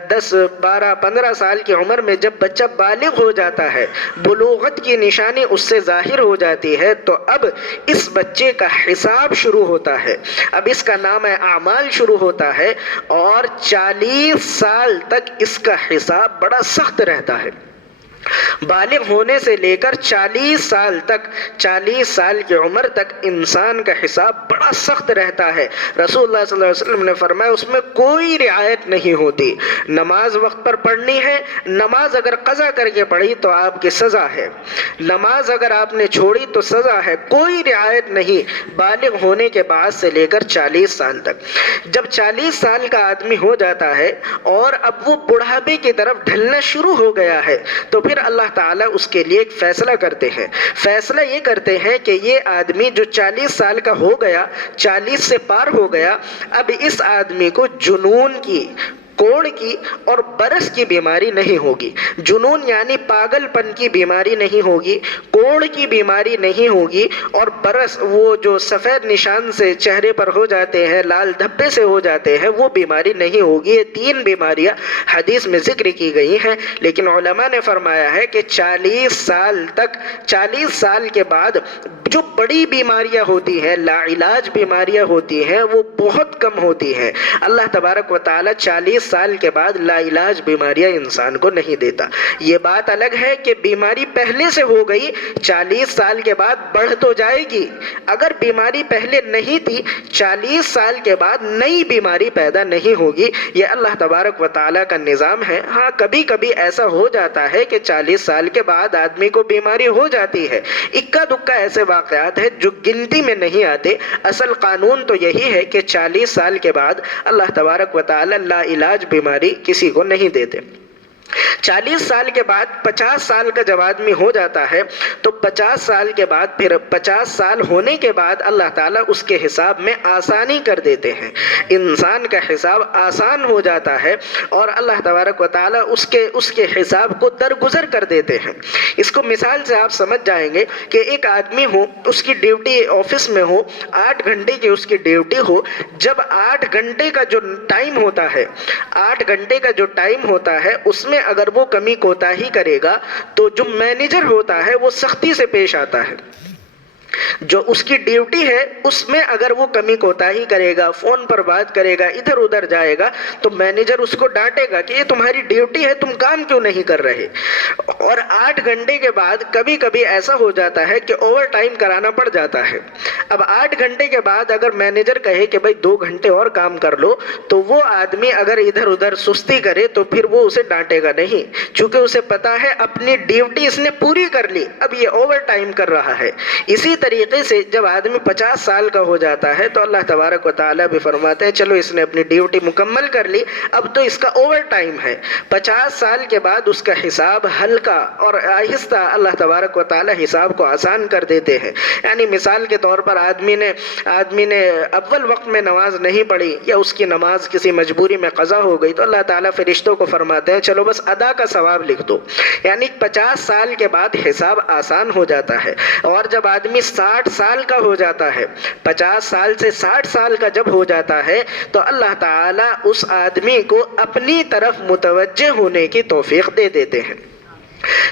10 12 15 سال کی عمر میں جب بچہ بالغ ہو جاتا ہے، بلوغت کی نشانی اس سے ظاہر ہو جاتی ہے، تو اب اس بچے کا حساب شروع ہوتا ہے، اب اس کا نام اعمال شروع ہوتا ہے، اور 40 سال تک اس کا حساب بڑا سخت رہتا ہے۔ بالغ ہونے سے لے کر 40 سال تک، 40 سال کی عمر تک انسان کا حساب بڑا سخت رہتا ہے۔ رسول اللہ صلی اللہ علیہ وسلم نے فرمایا اس میں کوئی رعایت نہیں ہوتی۔ نماز وقت پر پڑھنی ہے، نماز اگر قضا کر کے پڑھی تو آپ کی سزا ہے، نماز اگر آپ نے چھوڑی تو سزا ہے، کوئی رعایت نہیں بالغ ہونے کے بعد سے لے کر 40 سال تک۔ جب 40 سال کا آدمی ہو جاتا ہے اور اب وہ بڑھاپے کی طرف ڈھلنا شروع ہو گیا ہے، تو پھر اللہ تعالیٰ اس کے لیے ایک فیصلہ کرتے ہیں۔ فیصلہ یہ کرتے ہیں کہ یہ آدمی جو 40 سال کا ہو گیا، 40 سے پار ہو گیا، اب اس آدمی کو جنون کی، کوڑ کی اور برس کی بیماری نہیں ہوگی۔ جنون یعنی پاگل پن کی بیماری نہیں ہوگی، کوڑ کی بیماری نہیں ہوگی، اور برس وہ جو سفید نشان سے چہرے پر ہو جاتے ہیں، لال دھبے سے ہو جاتے ہیں، وہ بیماری نہیں ہوگی۔ یہ 3 بیماریاں حدیث میں ذکر کی گئی ہیں، لیکن علماء نے فرمایا ہے کہ 40 سال تک، 40 سال کے بعد جو بڑی بیماریاں ہوتی ہیں، لا علاج بیماریاں ہوتی ہیں، وہ بہت کم ہوتی ہیں۔ اللہ تبارک و تعالی 40 سال کے بعد لا علاج بیماریاں انسان کو نہیں دیتا۔ یہ بات الگ ہے کہ بیماری پہلے سے ہو گئی، 40 سال کے بعد بڑھ تو جائے گی، اگر بیماری پہلے نہیں تھی 40 سال کے بعد نئی بیماری پیدا نہیں ہوگی۔ یہ اللہ تبارک و تعالیٰ کا نظام ہے۔ ہاں کبھی کبھی ایسا ہو جاتا ہے کہ 40 سال کے بعد آدمی کو بیماری ہو جاتی ہے، اکا دکا ایسے واقعات ہیں جو گنتی میں نہیں آتے۔ اصل قانون تو یہی ہے کہ 40 سال کے بعد اللہ تبارک و تعالیٰ لا علاج بیماری کسی کو نہیں دیتے۔ 40 سال کے بعد 50 سال کا جب آدمی ہو جاتا ہے تو 50 سال کے بعد، پھر 50 سال ہونے کے بعد اللہ تعالیٰ اس کے حساب میں آسانی کر دیتے ہیں، انسان کا حساب آسان ہو جاتا ہے، اور اللہ تبارک و تعالیٰ اس کے حساب کو درگزر کر دیتے ہیں۔ اس کو مثال سے آپ سمجھ جائیں گے کہ ایک آدمی ہو، اس کی ڈیوٹی آفس میں ہو، 8 گھنٹے کی اس کی ڈیوٹی ہو، جب 8 گھنٹے کا جو ٹائم ہوتا ہے، 8 گھنٹے کا جو ٹائم ہوتا ہے، اس میں اگر وہ کمی کوتاہی کرے گا تو جو مینیجر ہوتا ہے وہ سختی سے پیش آتا ہے۔ جو اس کی ڈیوٹی ہے اس میں اگر وہ کمی کوتاہی کرے گا، فون پر بات کرے گا، ادھر ادھر جائے گا، تو مینیجر اس کو ڈانٹے گا کہ یہ تمہاری ڈیوٹی ہے، تم کام کیوں نہیں کر رہے۔ اور 8 گھنٹے کے بعد کبھی کبھی ایسا ہو جاتا ہے کہ اوور ٹائم کرانا پڑ جاتا ہے۔ اب 8 گھنٹے کے بعد اگر مینیجر کہے کہ بھائی 2 گھنٹے اور کام کر لو، تو وہ آدمی اگر ادھر ادھر سستی کرے تو پھر وہ اسے ڈانٹے گا نہیں، چونکہ اسے پتا ہے اپنی ڈیوٹی اس نے پوری کر لی، اب یہ اوور ٹائم کر رہا ہے۔ اسی طریقے سے جب آدمی 50 سال کا ہو جاتا ہے تو اللہ تبارک و تعالیٰ بھی فرماتے ہیں چلو اس نے اپنی ڈیوٹی مکمل کر لی، اب تو اس کا اوور ٹائم ہے۔ 50 سال کے بعد اس کا حساب ہلکا اور آہستہ اللہ تبارک و تعالیٰ حساب کو آسان کر دیتے ہیں۔ یعنی مثال کے طور پر آدمی نے اول وقت میں نماز نہیں پڑھی یا اس کی نماز کسی مجبوری میں قضا ہو گئی تو اللہ تعالیٰ فرشتوں کو فرماتے ہیں چلو بس ادا کا ثواب لکھ دو۔ یعنی 50 سال کے بعد حساب آسان ہو جاتا ہے۔ اور جب آدمی 60 سال کا ہو جاتا ہے، 50 سال سے 60 سال کا جب ہو جاتا ہے تو اللہ تعالیٰ اس آدمی کو اپنی طرف متوجہ ہونے کی توفیق دے دیتے ہیں۔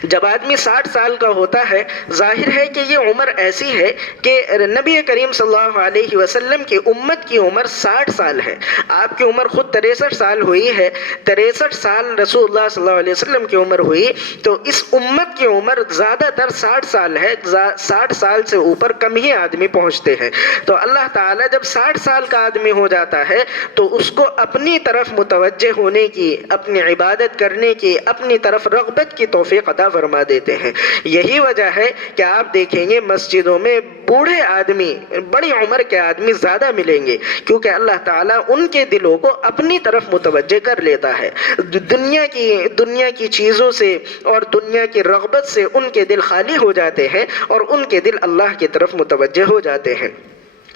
جب آدمی 60 سال کا ہوتا ہے، ظاہر ہے کہ یہ عمر ایسی ہے کہ نبی کریم صلی اللہ علیہ وسلم کی امت کی عمر 60 سال ہے۔ آپ کی عمر خود 63 سال ہوئی ہے، 63 سال رسول اللہ صلی اللہ علیہ وسلم کی عمر ہوئی، تو اس امت کی عمر زیادہ تر 60 سال ہے۔ 60 سال سے اوپر کم ہی آدمی پہنچتے ہیں۔ تو اللہ تعالیٰ جب 60 سال کا آدمی ہو جاتا ہے تو اس کو اپنی طرف متوجہ ہونے کی، اپنی عبادت کرنے کی، اپنی طرف رغبت کی توفیق عطا فرما دیتے ہیں۔ یہی وجہ ہے کہ آپ دیکھیں گے مسجدوں میں بوڑھے آدمی، بڑی عمر کے آدمی زیادہ ملیں گے، کیونکہ اللہ تعالیٰ ان کے دلوں کو اپنی طرف متوجہ کر لیتا ہے۔ دنیا کی چیزوں سے اور دنیا کی رغبت سے ان کے دل خالی ہو جاتے ہیں اور ان کے دل اللہ کی طرف متوجہ ہو جاتے ہیں۔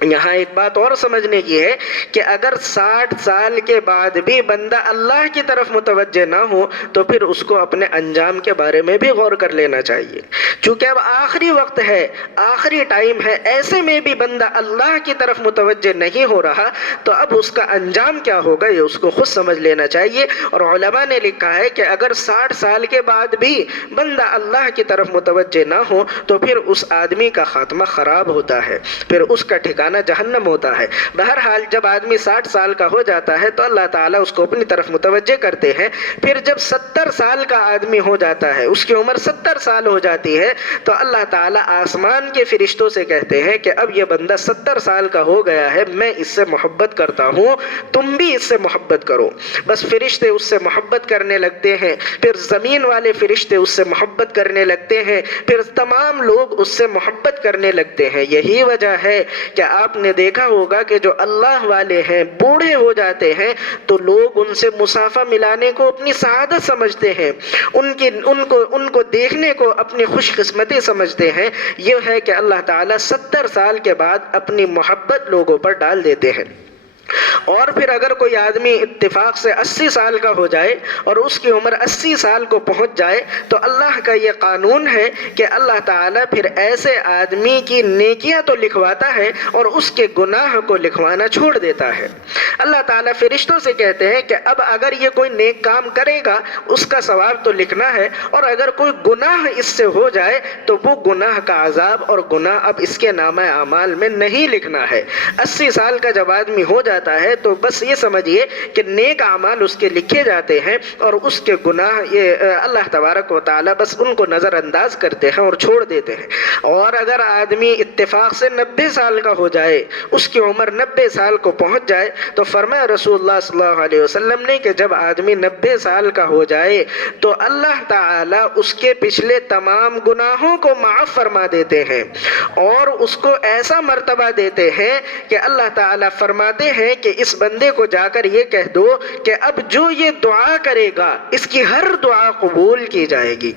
یہاں ایک بات اور سمجھنے کی ہے کہ اگر 60 سال کے بعد بھی بندہ اللہ کی طرف متوجہ نہ ہو تو پھر اس کو اپنے انجام کے بارے میں بھی غور کر لینا چاہیے، چونکہ اب آخری وقت ہے، آخری ٹائم ہے، ایسے میں بھی بندہ اللہ کی طرف متوجہ نہیں ہو رہا تو اب اس کا انجام کیا ہوگا یہ اس کو خود سمجھ لینا چاہیے۔ اور علماء نے لکھا ہے کہ اگر 60 سال کے بعد بھی بندہ اللہ کی طرف متوجہ نہ ہو تو پھر اس آدمی کا خاتمہ خراب ہوتا ہے، پھر اس کا ٹھکانہ جہنم ہوتا ہے۔ بہرحال جب آدمی 60 سال کا ہو جاتا ہے تو اللہ تعالیٰ اس کو اپنی طرف متوجہ کرتے ہیں۔ پھر جب 70 سال کا آدمی ہو جاتا ہے، اس کی عمر 70 سال ہو جاتی ہے، تو اللہ تعالیٰ آسمان کے فرشتوں سے کہتے ہیں کہ اب یہ بندہ 70 سال کا ہو گیا ہے، میں اس سے محبت کرتا ہوں، تم بھی اس سے محبت کرو۔ بس فرشتے اس سے محبت کرنے لگتے ہیں، پھر زمین والے فرشتے اس سے محبت کرنے لگتے ہیں، پھر تمام لوگ اس سے محبت کرنے لگتے ہیں۔ یہی وجہ ہے کہ آپ نے دیکھا ہوگا کہ جو اللہ والے ہیں بوڑھے ہو جاتے ہیں تو لوگ ان سے مصافحہ ملانے کو اپنی سعادت سمجھتے ہیں، ان کو دیکھنے کو اپنی خوش قسمتی سمجھتے ہیں۔ یہ ہے کہ اللہ تعالیٰ 70 سال کے بعد اپنی محبت لوگوں پر ڈال دیتے ہیں۔ اور پھر اگر کوئی آدمی اتفاق سے 80 سال کا ہو جائے اور اس کی عمر 80 سال کو پہنچ جائے تو اللہ کا یہ قانون ہے کہ اللہ تعالیٰ پھر ایسے آدمی کی نیکیاں تو لکھواتا ہے اور اس کے گناہ کو لکھوانا چھوڑ دیتا ہے۔ اللہ تعالیٰ فرشتوں سے کہتے ہیں کہ اب اگر یہ کوئی نیک کام کرے گا اس کا ثواب تو لکھنا ہے، اور اگر کوئی گناہ اس سے ہو جائے تو وہ گناہ کا عذاب اور گناہ اب اس کے نامہ اعمال میں نہیں لکھنا ہے۔ 80 سال کا جب آدمی ہو جاتا ہے تو بس یہ سمجھیے کہ نیک اعمال اس کے لکھے جاتے ہیں اور اس کے گناہ یہ اللہ تبارک و تعالیٰ بس ان کو نظر انداز کرتے ہیں اور چھوڑ دیتے ہیں۔ اور اگر آدمی اتفاق سے 90 سال کا ہو جائے، اس کی عمر 90 سال کو پہنچ جائے، تو فرمایا رسول اللہ صلی اللہ علیہ وسلم نے کہ جب آدمی 90 سال کا ہو جائے تو اللہ تعالیٰ اس کے پچھلے تمام گناہوں کو معاف فرما دیتے ہیں اور اس کو ایسا مرتبہ دیتے ہیں کہ اللہ تعالیٰ فرماتے ہیں کہ اس بندے کو جا کر یہ کہہ دو کہ اب جو یہ دعا کرے گا اس کی ہر دعا قبول کی جائے گی۔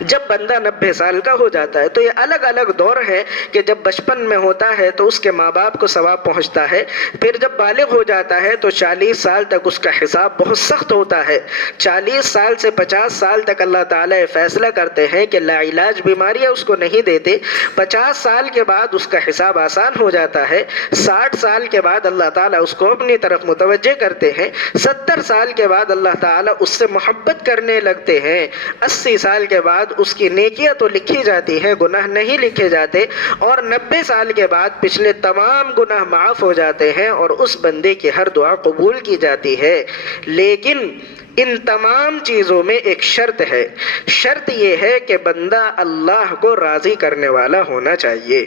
جب بندہ 90 سال کا ہو جاتا ہے تو یہ الگ الگ دور ہے کہ جب بچپن میں ہوتا ہے تو اس کے ماں باپ کو ثواب پہنچتا ہے، پھر جب بالغ ہو جاتا ہے تو 40 سال تک اس کا حساب بہت سخت ہوتا ہے، 40 سال سے 50 سال تک اللہ تعالیٰ فیصلہ کرتے ہیں کہ لا علاج بیماریاں اس کو نہیں دیتے، 50 سال کے بعد اس کا حساب آسان ہو جاتا ہے، 60 سال کے بعد اللہ تعالیٰ اس کو اپنی طرف متوجہ کرتے ہیں، 70 سال کے بعد اللہ تعالیٰ اس سے محبت کرنے لگتے ہیں، 80 سال کے بعد اس کی نیکیاں تو لکھی جاتی ہیں، گناہ نہیں لکھے جاتے، اور 90 سال کے بعد پچھلے تمام گناہ معاف ہو جاتے ہیں اور اس بندے کی ہر دعا قبول کی جاتی ہے۔ لیکن ان تمام چیزوں میں ایک شرط ہے، شرط یہ ہے کہ بندہ اللہ کو راضی کرنے والا ہونا چاہیے،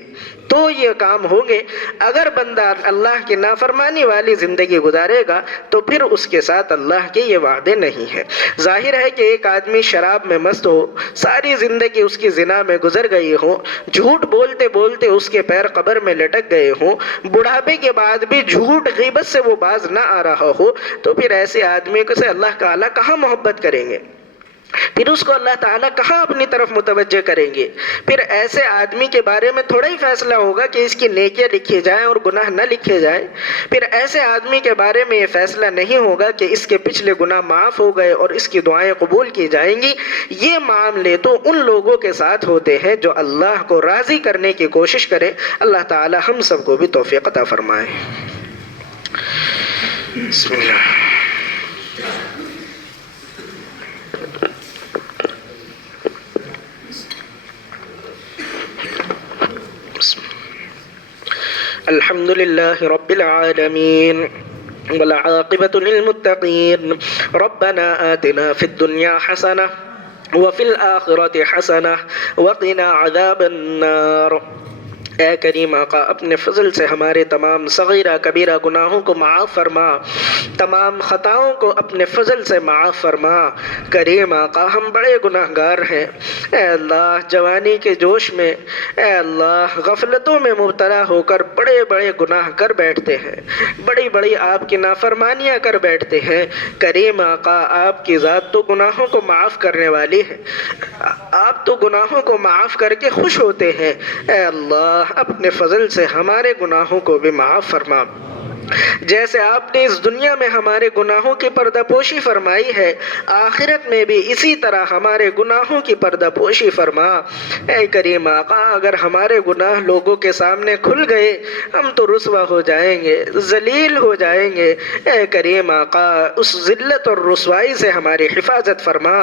تو یہ کام ہوں گے۔ اگر بندہ اللہ کی نافرمانی والی زندگی گزارے گا تو پھر اس کے ساتھ اللہ کے یہ وعدے نہیں ہیں۔ ظاہر ہے کہ ایک آدمی شراب میں مست ہو، ساری زندگی اس کی زنا میں گزر گئی ہو، جھوٹ بولتے بولتے اس کے پیر قبر میں لٹک گئے ہوں، بڑھاپے کے بعد بھی جھوٹ غیبت سے وہ باز نہ آ رہا ہو، تو پھر ایسے آدمی کو سے اللہ تعالیٰ کہاں محبت کریں گے؟ پھر اس کو اللہ تعالیٰ کہاں اپنی طرف متوجہ کریں گے؟ پھر ایسے آدمی کے بارے میں تھوڑا ہی فیصلہ ہوگا کہ اس کی نیکیاں لکھی جائیں اور گناہ نہ لکھے جائیں۔ پھر ایسے آدمی کے بارے میں یہ فیصلہ نہیں ہوگا کہ اس کے پچھلے گناہ معاف ہو گئے اور اس کی دعائیں قبول کی جائیں گی۔ یہ معاملے تو ان لوگوں کے ساتھ ہوتے ہیں جو اللہ کو راضی کرنے کی کوشش کریں۔ اللہ تعالیٰ ہم سب کو بھی توفیق عطا فرمائے۔ بسم اللہ۔ الحمد لله رب العالمين والعاقبة للمتقين ربنا آتنا في الدنيا حسنة وفي الآخرة حسنة وقنا عذاب النار۔ اے کریم آقا، اپنے فضل سے ہمارے تمام صغیرہ کبیرہ گناہوں کو معاف فرما، تمام خطاؤں کو اپنے فضل سے معاف فرما۔ کریم آقا، ہم بڑے گناہ گار ہیں، اے اللہ جوانی کے جوش میں، اے اللہ غفلتوں میں مبتلا ہو کر بڑے بڑے گناہ کر بیٹھتے ہیں، بڑی بڑی آپ کی نافرمانیاں کر بیٹھتے ہیں۔ کریم آقا، آپ کی ذات تو گناہوں کو معاف کرنے والی ہے، آپ تو گناہوں کو معاف کر کے خوش ہوتے ہیں۔ اے اللہ اپنے فضل سے ہمارے گناہوں کو بھی معاف فرما۔ جیسے آپ نے اس دنیا میں ہمارے گناہوں کی پردہ پوشی فرمائی ہے، آخرت میں بھی اسی طرح ہمارے گناہوں کی پردہ پوشی فرما۔ اے کریم آقا، اگر ہمارے گناہ لوگوں کے سامنے کھل گئے ہم تو رسوا ہو جائیں گے، ذلیل ہو جائیں گے۔ اے کریم آقا، اس ذلت اور رسوائی سے ہماری حفاظت فرما۔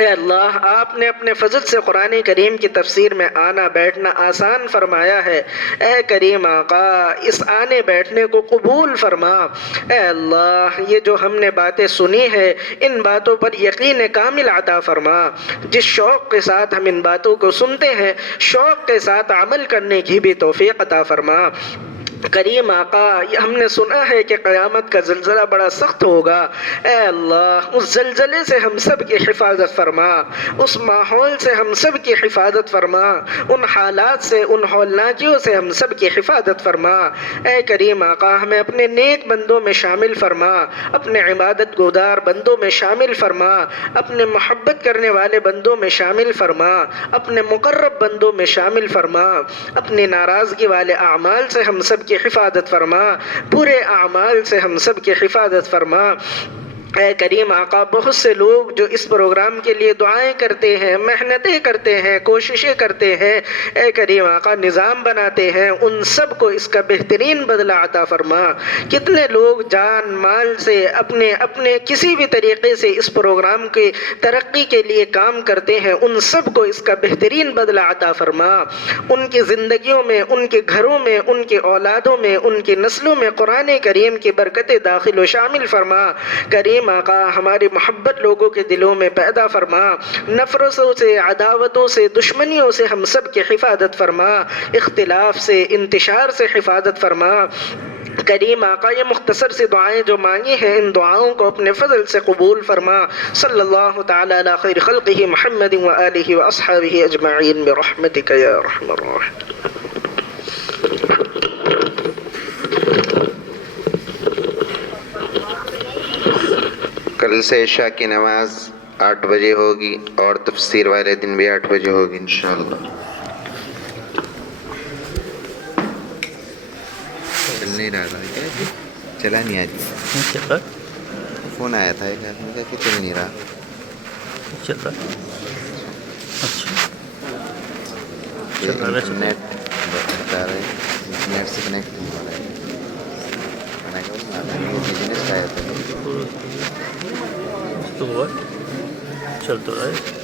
اے اللہ، آپ نے اپنے فضل سے قرآن کریم کی تفسیر میں آنا بیٹھنا آسان فرمایا ہے۔ اے کریم آقا، اس آنے بیٹھنے کو قبول فرما۔ اے اللہ، یہ جو ہم نے باتیں سنی ہے ان باتوں پر یقین کامل عطا فرما۔ جس شوق کے ساتھ ہم ان باتوں کو سنتے ہیں، شوق کے ساتھ عمل کرنے کی بھی توفیق عطا فرما۔ کریم آقا، ہم نے سنا ہے کہ قیامت کا زلزلہ بڑا سخت ہوگا۔ اے اللہ، اس زلزلے سے ہم سب کی حفاظت فرما، اس ماحول سے ہم سب کی حفاظت فرما، ان حالات سے، ان ہولناکیوں سے ہم سب کی حفاظت فرما۔ اے کریم آقا، ہمیں اپنے نیک بندوں میں شامل فرما، اپنے عبادت گزار بندوں میں شامل فرما، اپنے محبت کرنے والے بندوں میں شامل فرما، اپنے مقرب بندوں میں شامل فرما، اپنی ناراضگی والے اعمال سے ہم سب کی حفاظت فرما، برے اعمال سے ہم سب کی حفاظت فرما۔ اے کریم آقا، بہت سے لوگ جو اس پروگرام کے لیے دعائیں کرتے ہیں، محنتیں کرتے ہیں، کوششیں کرتے ہیں، اے کریم آقا نظام بناتے ہیں، ان سب کو اس کا بہترین بدلہ عطا فرما۔ کتنے لوگ جان مال سے اپنے کسی بھی طریقے سے اس پروگرام کی ترقی کے لیے کام کرتے ہیں، ان سب کو اس کا بہترین بدلہ عطا فرما۔ ان کی زندگیوں میں، ان کے گھروں میں، ان کی اولادوں میں، ان کی نسلوں میں قرآن کریم کی برکتیں داخل و شامل فرما۔ کریم آقا، ہماری محبت لوگوں کے دلوں میں پیدا فرما، نفرتوں سے، عداوتوں سے، دشمنیوں سے ہم سب کی حفاظت فرما، اختلاف سے، انتشار سے حفاظت فرما۔ کریم آقا، یہ مختصر سی دعائیں جو مانگی ہیں ان دعاؤں کو اپنے فضل سے قبول فرما۔ صلی اللہ تعالی علی خیر خلقہ محمد و آلہ و اصحابہ اجمعین برحمتک یا ارحم الراحمین۔ کل سے عشاء کی نماز 8 بجے ہوگی اور تفسیر والے دن بھی 8 بجے ہوگی انشاءاللہ۔ چل نہیں رہا تھا کیا؟ چلا نہیں آج فون آیا تھا ایک آدمی کا کہ چل نہیں رہا، چل رہا ہے۔ اچھا نیٹ بتا رہے نیٹ سے کنیکٹ نہیں ہو رہا ہے۔ میں نے کہا بزنس کا ہے تو چل تو رہا ہے۔